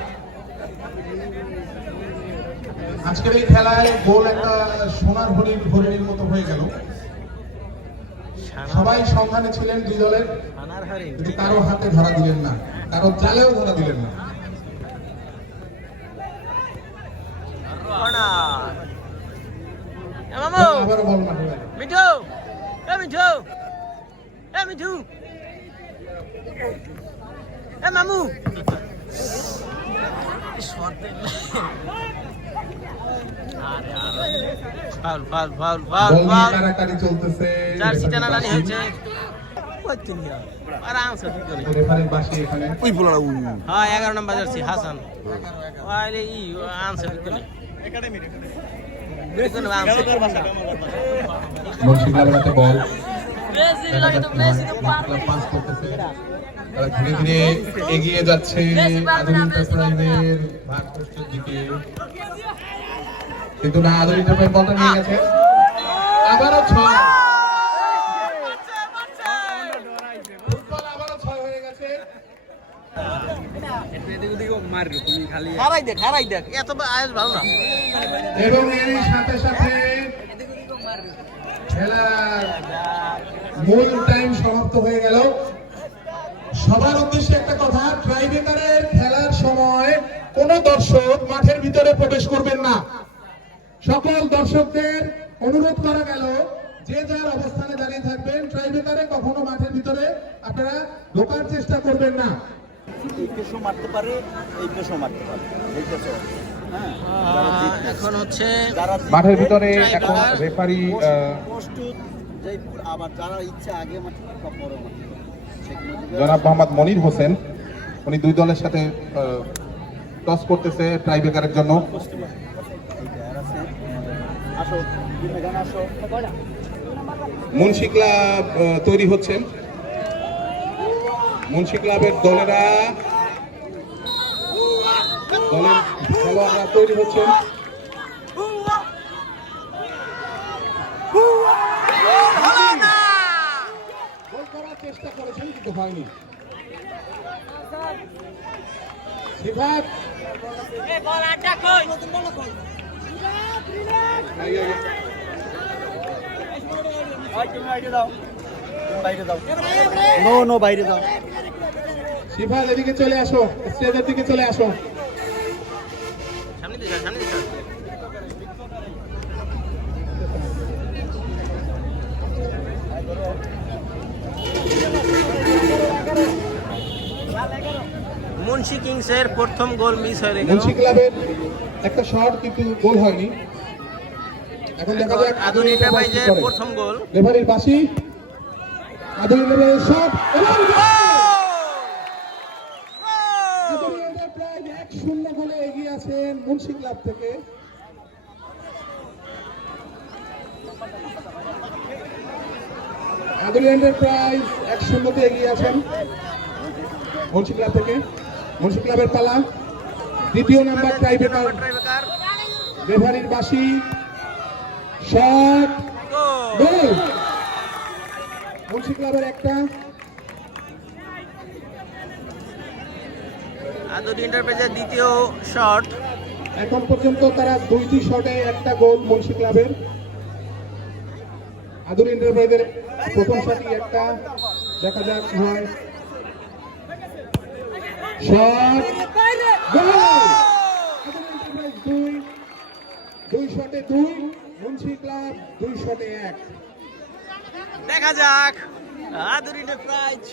আজকের এই খেলায় গোল একটা সোনার হরিণের মতো হয়ে গেল। সবাই সন্ধানে ছিলেন দুই দলের, আনার হারিন কিন্তু কারো হাতে ধরা দিলেন না, কারো জালেও ধরা দিলেন না। মামু আবারও বল মাঠে গেল। মিঠু, মিঠু, মামু ফাউল বল নিয়ে কাড়াকাড়ি চলতেছে। জার্সি টানাটানি হয়েছে। আরামসে রেফারির পাশে এখানে হ্যাঁ 11 নম্বর জার্সি হাসান ওয়াইলে ই আনসার করে মুন্সি ক্লাবের হাতে বল, পাস করতেছে, তারা ধীরে ধীরে এগিয়ে যাচ্ছে আদর এন্টারপ্রাইজের ভাগ পোস্টের দিকে, কিন্তু না, আদর এন্টারপ্রাইজ বলটা নিয়ে গেছে। আবারও 6, ফুটবল আবারও 6 হয়ে গেছে। হারাই দেখ এত আয়াস ভালো না। এবং এর সাথে সাথে খেলার মূল টাইম সমাপ্ত হয়ে গেল। সবার উদ্দেশ্যে একটা কথা, ট্রাইবেকারের খেলার সময় কোন দর্শক মাঠের ভিতরে প্রবেশ করবেন না। সকল দর্শকদের অনুরোধ করা গেল যে যার অবস্থানে দাঁড়িয়ে থাকবেন। ট্রাইবেকারে কখনো মাঠের ভিতরে আপনারা ঢোকার চেষ্টা করবেন না। এখন হচ্ছে মাঠের ভিতরে এখন রেফারি জনাব মোহাম্মদ মনির হোসেন, উনি দুই দলের সাথে টস করতেছে ট্রাইবেকারের জন্য। মুন্সি ক্লাব তৈরি হচ্ছেন, মুন্সি ক্লাবের দলের খেলোয়াড়রা তৈরি হচ্ছেন। গোল করার চেষ্টা করেছেন কিন্তু হয়নি। সিফাত শিফাল এদিকে চলে আসো, স্টেজের দিকে চলে আসো। সামনে দিকে সামনে দিকে মুন্সি কিংসের প্রথম গোল মিস হয়ে গেল। মুন্সি ক্লাবের একটা শট কিন্তু গোল হয়নি। এখন দেখা যাক আধুনিক আধুনিক এন্টারপ্রাইজের প্রথম গোল। রেফারির বাঁশি, আধুনিক এন্টারপ্রাইজের শট এবং আধুনিক এন্টারপ্রাইজ 1-0 গোলে এগিয়ে আছেন মুন্সি ক্লাব থেকে। আধুনিক এন্টারপ্রাইজ 1-0 তে এগিয়ে আছেন মুন্সি ক্লাব থেকে। মুন্সি ক্লাবের পালা, দ্বিতীয় নাম্বার টাইব্রেকার, ট্রাইবেকার রেফারির বাঁশি, শট, গোল। মুন্সি ক্লাবের একটা, আধুনিক এন্টারপ্রাইজের দ্বিতীয় শট। এখন পর্যন্ত তারা 2টি শটে একটা গোল মুন্সি ক্লাবের। আধুনিক এন্টারপ্রাইজের প্রথম শটই একটা, দেখা যাক হয়। শট, গোল। আধুনিক এন্টারপ্রাইজ 2 শটে 2, মুন্সি ক্লাব 2 শটে 1। দেখা যাক আধুনিক এন্টারপ্রাইজ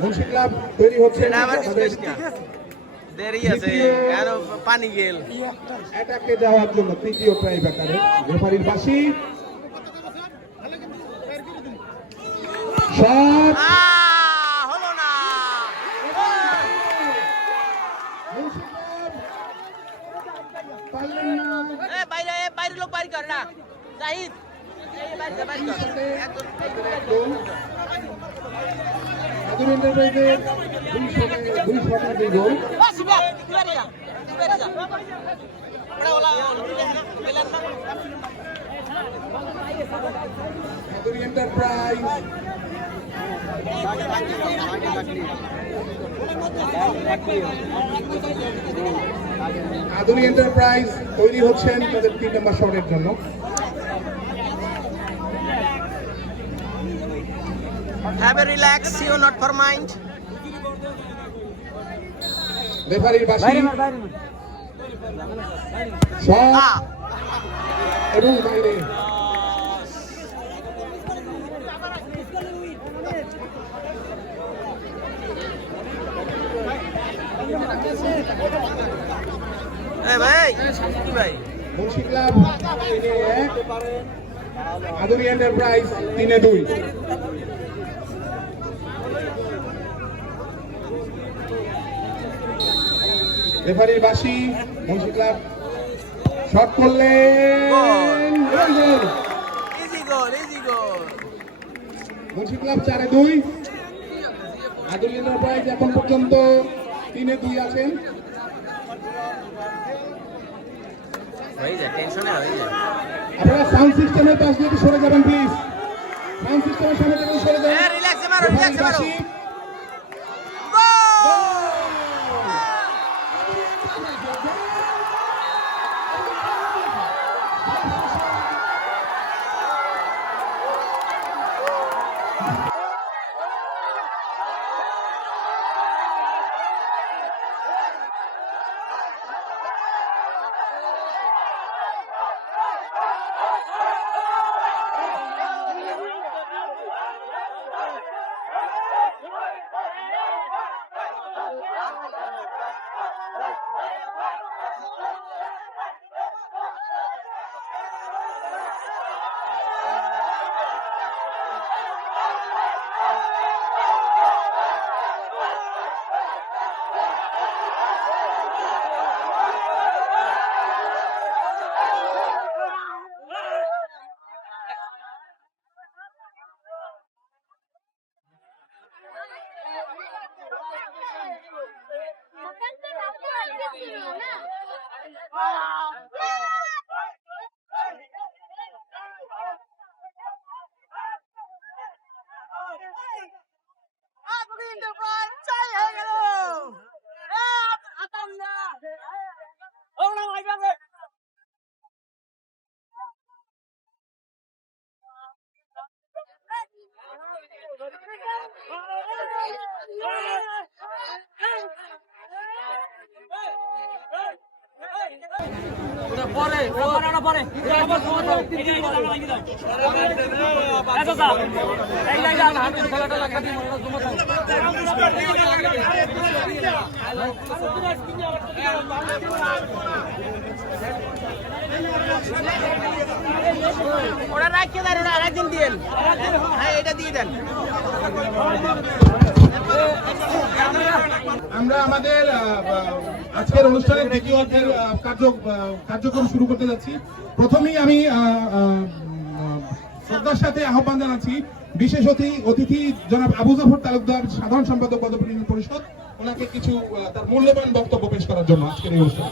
মুন্সি ক্লাব তৈরি হচ্ছে এটা আবার তাদের দেরি আছে কেন পানি গেল। অ্যাটাকে যাওয়ার জন্য তৃতীয় ট্রাইব্রেকারে। রেফারির বাঁশি, শট, হলো না। মুন্সি ক্লাব পারলেন না। বাইরে বাইরে লোক বাইরে কর না জাহিদ বাইরে বাইরে কর। গোল। আধুনিক এন্টারপ্রাইজের 2 শটে 2 গোল। আধুনিক এন্টারপ্রাইজ আধুনিক এন্টারপ্রাইজ তৈরি হচ্ছেন তাদের 3 নম্বর শটের জন্য। Have a relax, you not for mind. রেফারির বাঁশি, শট এবং বাইরে। ভাই কি ভাই মুন্সি ক্লাব 3-1, আধুনিক এন্টারপ্রাইজ 3-2। রেফারির বাঁশি, মুন্সি ক্লাব শট করলেন, গোল। ইজি গোল ইজি গোল। মুন্সি ক্লাব 4-2, আধুনিক এন্টারপ্রাইজ এখন পর্যন্ত 3-2 আছেন। হয়ে যায় টেনশনে হয়ে যায়। আপনারা সাউন্ড সিস্টেমের পাশ দিয়ে একটু সরে যাবেন প্লিজ। সাউন্ড সিস্টেমের সামনে থেকে সরে যান। রিল্যাক্সে মারো রিল্যাক্সে মারো। বাঁশি, ওরা রাখিয়ে দেন, ওরা আরেকদিন দিন, হ্যাঁ এটা দিয়ে দেন। আমরা আমাদের আজকের অনুষ্ঠানের দ্বিতীয় অর্ধের কার্যক্রম শুরু করতে যাচ্ছি। প্রথমেই আমি শ্রদ্ধার সাথে আহ্বান জানাচ্ছি বিশেষ অতিথি জনাব আবু জাফর তালুকদার, সাধারণ সম্পাদক বদরপুর ইউনিয়ন পরিষদ, ওনাকে কিছু তার মূল্যবান বক্তব্য পেশ করার জন্য আজকের এই অনুষ্ঠান।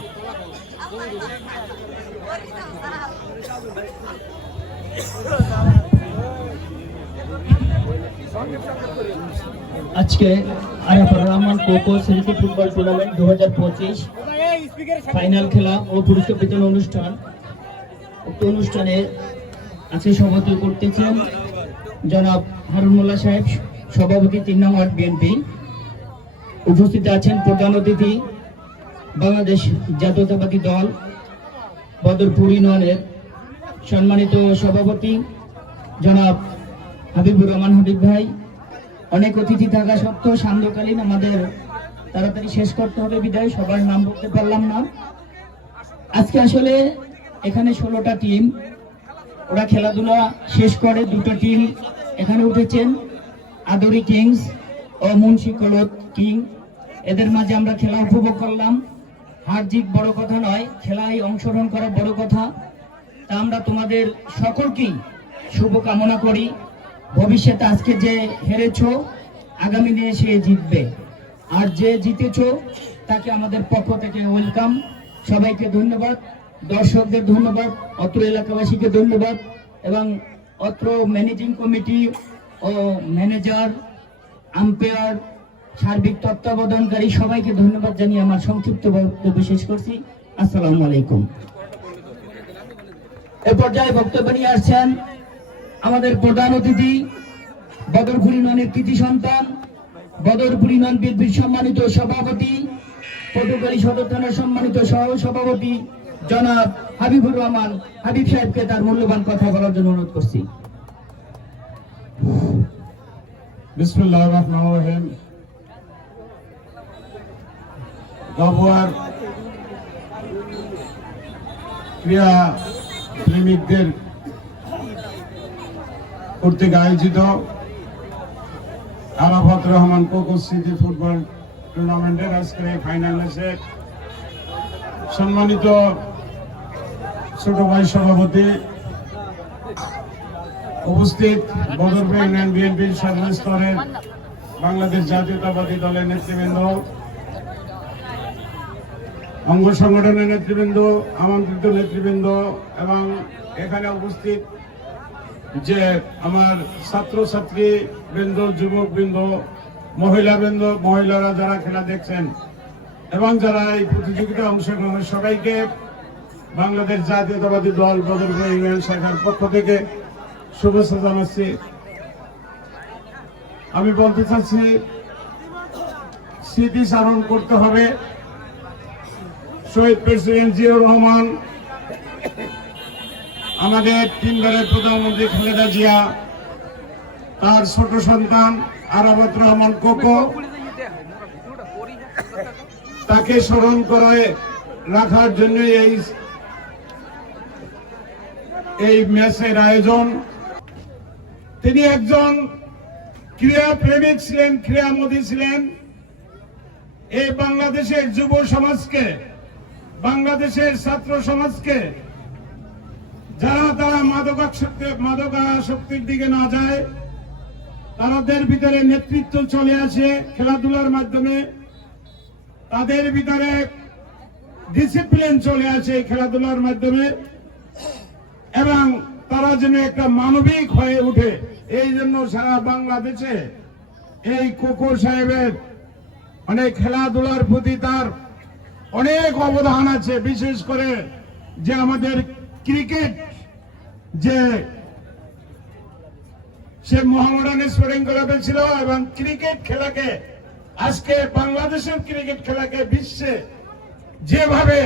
আজকে Arafat Rahman cocoa city football tournament 2025 final খেলা ও পুরস্কার বিতরণ অনুষ্ঠান। উক্ত অনুষ্ঠানে আজকে সভাপতি করতেছেন জনাব হারুন মোল্লা সাহেব, সভাপতি 3 নং ওয়ার্ড বিএনপি। উপস্থিত আছেন প্রধান অতিথি বাংলাদেশ জাতীয়তাবাদী দল বদরপুর ইউনিয়নের সম্মানিত সভাপতি জনাব হাবিবুর রহমান হাবিব ভাই। অনেক অতিথি থাকা সত্ত্বেও সান্ধ্যকালীন আমাদের তাড়াতাড়ি শেষ করতে হবে বিদায় সবার নাম বলতে পারলাম না। আজকে আসলে এখানে 16টা টিম, ওরা খেলাধুলা শেষ করে 2টো টিম এখানে উঠেছেন, আদরি কিংস ও মুন্সি কলত কিং। এদের মাঝে আমরা খেলা উপভোগ করলাম। হার জিত বড় কথা নয়, খেলায় অংশগ্রহণ করা বড় কথা। তা আমরা তোমাদের সকলকেই শুভ কামনা করি। ভবিষ্যতে আজকে যে হেরেছ, আগামী দিনে সে জিতবে, আর যে জিতেছ তাকে আমাদের পক্ষ থেকে ওয়েলকাম। সবাইকে ধন্যবাদ, দর্শকদের ধন্যবাদ, অত্র এলাকাবাসীকে ধন্যবাদ এবং অত্র ম্যানেজিং কমিটি ও ম্যানেজার, আম্পায়ার, সার্বিক তত্ত্বাবধানকারী সবাইকে ধন্যবাদ জানিয়ে আমার সংক্ষিপ্ত বক্তব্য শেষ করছি। আসসালামু আলাইকুম। এ পর্যায়ে বক্তব্য নিয়ে আসছেন আমাদের প্রধান অতিথি বদরপুর ইউনিয়নের কৃতি সন্তান, বদরপুর ইউনিয়ন বিএনপির সম্মানিত সভাপতি, পটুয়াখালী সদর থানার সম্মানিত সহ সভাপতি জনাব হাবিবুর রহমান হাবিব সাহেবকে তার মূল্যবান কথা বলার জন্য অনুরোধ করছি। বিসমিল্লাহির রহমানির রহিম। গাবুয়ার ক্রীড়া প্রেমিকদের কর্তৃক আয়োজিত Arafat Rahman cocoa city football টুর্নামেন্টের আজকে ফাইনাল ম্যাচে সম্মানিত ছোট ভাই সভাপতি, উপস্থিত বদরপুর ইউনিয়ন বিএনপির সর্বস্তরের বাংলাদেশ জাতীয়তাবাদী দলের নেতৃবৃন্দ, অঙ্গ সংগঠনের নেতৃবৃন্দ, আমন্ত্রিত নেতৃবৃন্দ এবং এখানে উপস্থিত যে আমার ছাত্রছাত্রী বৃন্দ, যুবক বৃন্দ, মহিলারা যারা খেলা দেখছেন এবং যারা এই প্রতিযোগিতায় অংশগ্রহণ, সবাইকে বাংলাদেশ জাতীয়তাবাদী দল বদরপুর ইউনিয়ন শাখার পক্ষ থেকে শুভেচ্ছা জানাচ্ছি। আমি বলতে চাচ্ছি, স্মৃতিচারণ করতে হবে শহীদ প্রেসিডেন্ট জিয়াউর রহমান, আমাদের 3 বারের প্রধানমন্ত্রী খালেদা জিয়া, তার ছোট সন্তান আরাফাত রহমান কোকো, তাকে স্মরণ করে রাখার জন্য এই ম্যাচের আয়োজন। তিনি একজন ক্রীড়া প্রেমিক ছিলেন, ক্রীড়ামোদী ছিলেন। এই বাংলাদেশের যুব সমাজকে, বাংলাদেশের ছাত্র সমাজকে, যারা তারা মাদকাসক্তির দিকে না যায়, তাদের ভিতরে নেতৃত্ব চলে আসে খেলাধুলার মাধ্যমে, তাদের ভিতরে ডিসিপ্লিন চলে আসে খেলাধুলার মাধ্যমে, এবং তারা যেন একটা মানবিক হয়ে ওঠে। এই জন্য সারা বাংলাদেশে এই কোকো সাহেবের অনেক খেলাধুলার প্রতি তার অনেক অবদান আছে। বিশেষ করে যে আমাদের ক্রিকেট, যে সে মোহামেডানের স্পোর্টিং ক্লাবে ছিল এবং ক্রিকেট খেলাকে, আজকে বাংলাদেশের ক্রিকেট খেলাকে বিশ্বে যেভাবে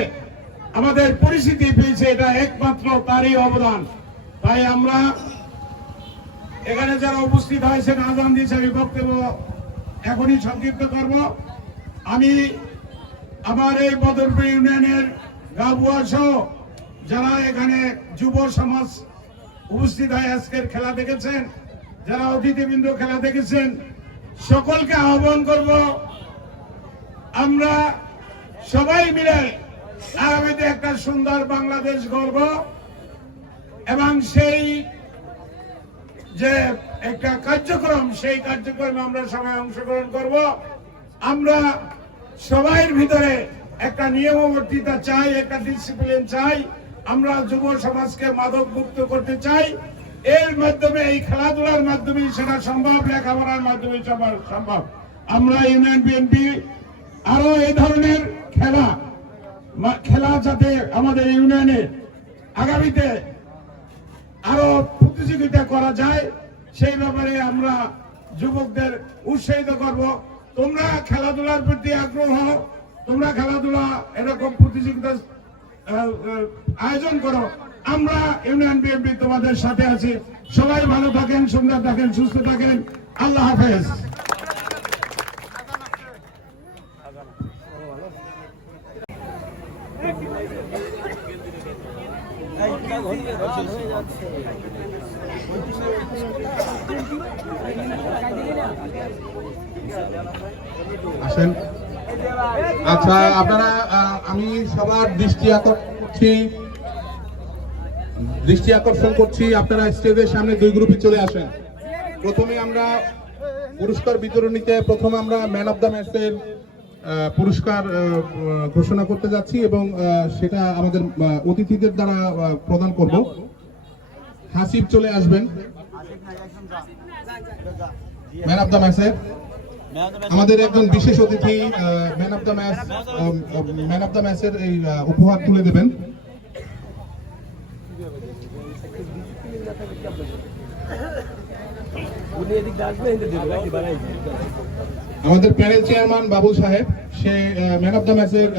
আমাদের পরিস্থিতি পেয়েছে, এটা একমাত্র তারই অবদান। তাই আমরা এখানে যারা উপস্থিত হয়েছেন, আজান দিয়েছে, আমি বক্তব্য এখনই সংক্ষিপ্ত করব। আমি আমার এই বদরপুর ইউনিয়নের গাবুয়া সহ যারা এখানে যুব সমাজ উপস্থিত হয়ে আজকের খেলা দেখেছেন, যারা অতিথিবৃন্দ খেলা দেখেছেন, সকলকে আহ্বান করব, আমরা সবাই মিলে আগামীতে একটা সুন্দর বাংলাদেশ গড়ব এবং সেই যে একটা কার্যক্রম, সেই কার্যক্রমে আমরা সবাই অংশগ্রহণ করব। আমরা সবাই ভিতরে একটা নিয়মবর্তিতা চাই, একটা ডিসিপ্লিন চাই। আমরা যুব সমাজকে মাদক মুক্ত করতে চাই। এর মাধ্যমে, এই খেলাধুলার মাধ্যমে সেটা সম্ভব, লেখাপড়ার মাধ্যমে সম্ভব। আমরা ইউনিয়ন বিএনপি আরো এই ধরনের খেলা যাতে আমাদের ইউনিয়নে আগামীতে আরো প্রতিযোগিতা করা যায়, সেই ব্যাপারে আমরা যুবকদের উৎসাহিত করব। তোমরা খেলাধুলার প্রতি আগ্রহ, তোমরা খেলাধুলা এরকম প্রতিযোগিতা আয়োজন করো। আমরা ইউনিয়ন বিএনপি তোমাদের সাথে আছি। সবাই ভালো থাকেন, সুন্দর থাকেন, সুস্থ থাকেন। আল্লাহ হাফেজ। আসেন। আচ্ছা, আপনারা আমি সবার দৃষ্টি আকর্ষণ করছি, আপনারা স্টেজের সামনে দুই গ্রুপে চলে আসেন। প্রথমে আমরা পুরস্কার বিতরণীতে আমরা ম্যান অফ দ্য ম্যাচের পুরস্কার ঘোষণা করতে যাচ্ছি এবং সেটা আমাদের অতিথিদের দ্বারা প্রদান করব। হাসিব চলে আসবেন ম্যান অফ দ্য ম্যাচের। আমাদের একজন বিশেষ অতিথি ম্যান অফ দ্য ম্যাচের এই উপহার তুলে দেবেন। আমাদের প্যানেল চেয়ারম্যান বাবুল সাহেব, সে ম্যান অফ দ্য ম্যাচের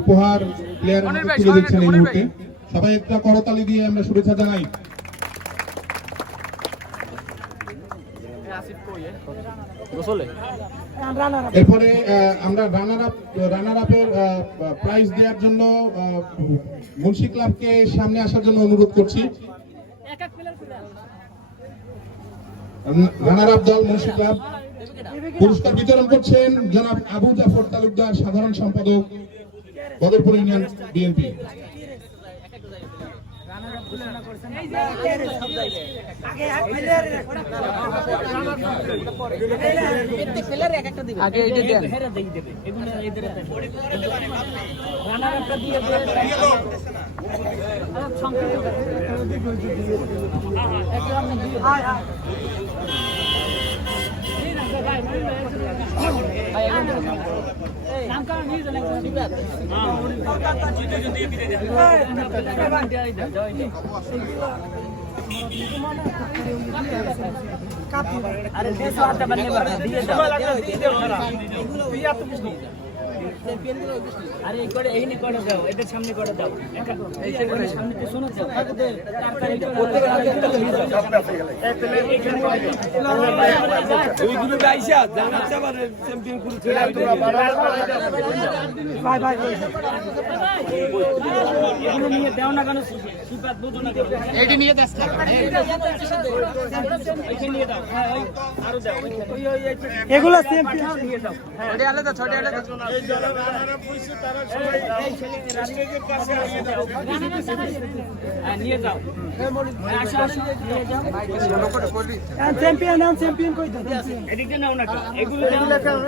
উপহার প্লেয়ার তুলে দিচ্ছেন এই মুহূর্তে। সবাই একটা করতালি দিয়ে আমরা শুভেচ্ছা জানাই। এরপরে আমরা রানার আপের প্রাইজ দেওয়ার জন্য মুন্সি ক্লাবকে সামনে আসার জন্য অনুরোধ করছি। রানার আপ দল মুন্সি ক্লাব পুরস্কার বিতরণ করছেন জনাব আবু জাফর তালুকদার, সাধারণ সম্পাদক, বদরপুর ইউনিয়ন বিএনপি। আরে করে এই নি করে দাও, এদের সামনে করে দাও, এদের সামনে তো শোনা দাও, ওইগুলো গাইছা জানাচ্ছা মানে চ্যাম্পিয়ন করে চলে তোমরা ভাই এগুলো নিয়ে দাও না কেন, সিপাত বুঝো না কেন, এইটি নিয়ে দাও, এইখানে নিয়ে দাও, হ্যাঁ ওই আরো দাও, এগুলো চ্যাম্পিয়ন নিয়ে দাও, হ্যাঁ ছোট আলাদা এই যারা রানারা পয়সা তারা সবাই স্টেজের কাছে আসে দাও। নিয়ে যাও, আসো আসো নিয়ে যাও, চ্যাম্পিয়ন কই দাও, এদিকে নাও না, এগুলো দাও,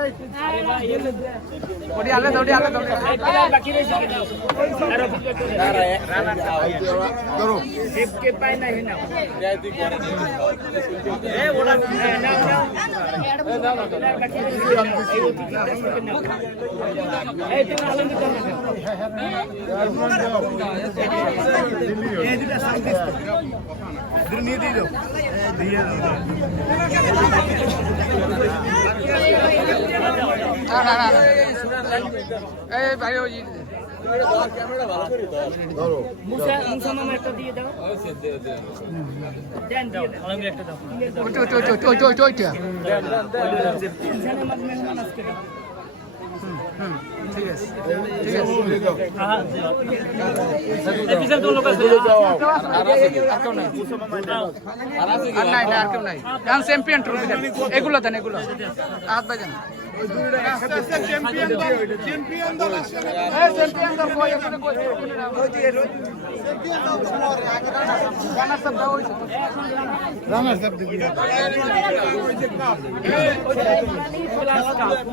আরে ভাই ওটি আলাদা এই প্লেয়ার বাকি রয়েছে দাও, আরো রানা ধরো কে পাই না হে নাও, এ ওরা নাও নাও প্লেয়ার বাকি রয়েছে, এই ওটিকে নাও, এই তুমি আলম দাও না, এই দুটো সাইড নিয়ে দিও, দিয়ে দাও, এই ভাই ওই চ্যাম্পিয়ন ট্রফি দেন, এগুলো দেন, এগুলো হাত বাজান। চ্যাম্পিয়ন দল আসছে না।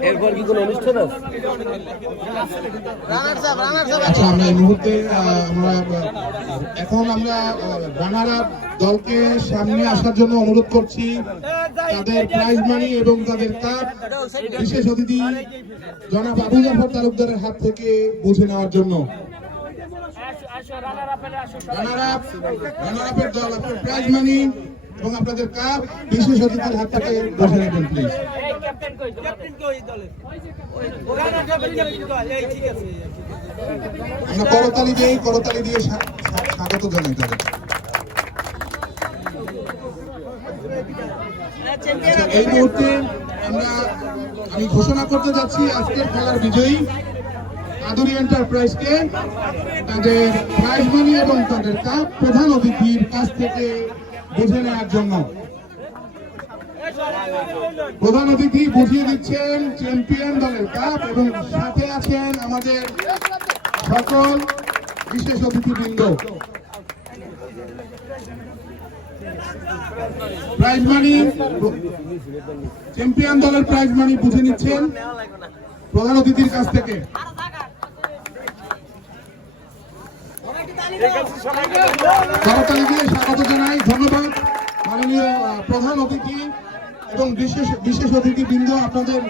এরপর কি কোনো অনুষ্ঠান আছে? আচ্ছা, আমরা এই মুহূর্তে এখন আমরা রানার আপ দলকে সামনে আসার জন্য অনুরোধ করছি। তাদের প্রাইজ মানি এবং তাদের কাপ বিশেষ অতিথি জনাব আবু জাফর তালুকদারের হাত থেকে বুঝে নেওয়ার জন্য। রানার আপের দল, আপনার প্রাইজ মানি এবং আপনাদের কাপ বিশেষ অতিথির হাত থেকে বুঝে নেবেন প্লিজ। আমরা করতালি দিয়ে স্বাগত জানাই তাদের। আচ্ছা, এই মুহূর্তে আমি ঘোষণা করতে যাচ্ছি আজকের খেলার বিজয়ী আদুরি এন্টারপ্রাইজকে তাদের প্রাইজ মানি এবং তাদের কাপ প্রধান অতিথির কাছ থেকে বুঝে নেওয়ার জন্য। প্রধান অতিথি বুঝিয়ে দিচ্ছেন চ্যাম্পিয়ন দলের কাপ এবং সাথে আছেন আমাদের সকল বিশেষ অতিথিবৃন্দ। প্রাইজ মানি, চ্যাম্পিয়ন দলের প্রাইজ মানি বুঝে নিচ্ছেন প্রধান অতিথির কাছ থেকে। করতালি দিয়ে স্বাগত জানাই। ধন্যবাদ মাননীয় প্রধান অতিথি এবং বিশেষ অতিথিবৃন্দ, আপনাদের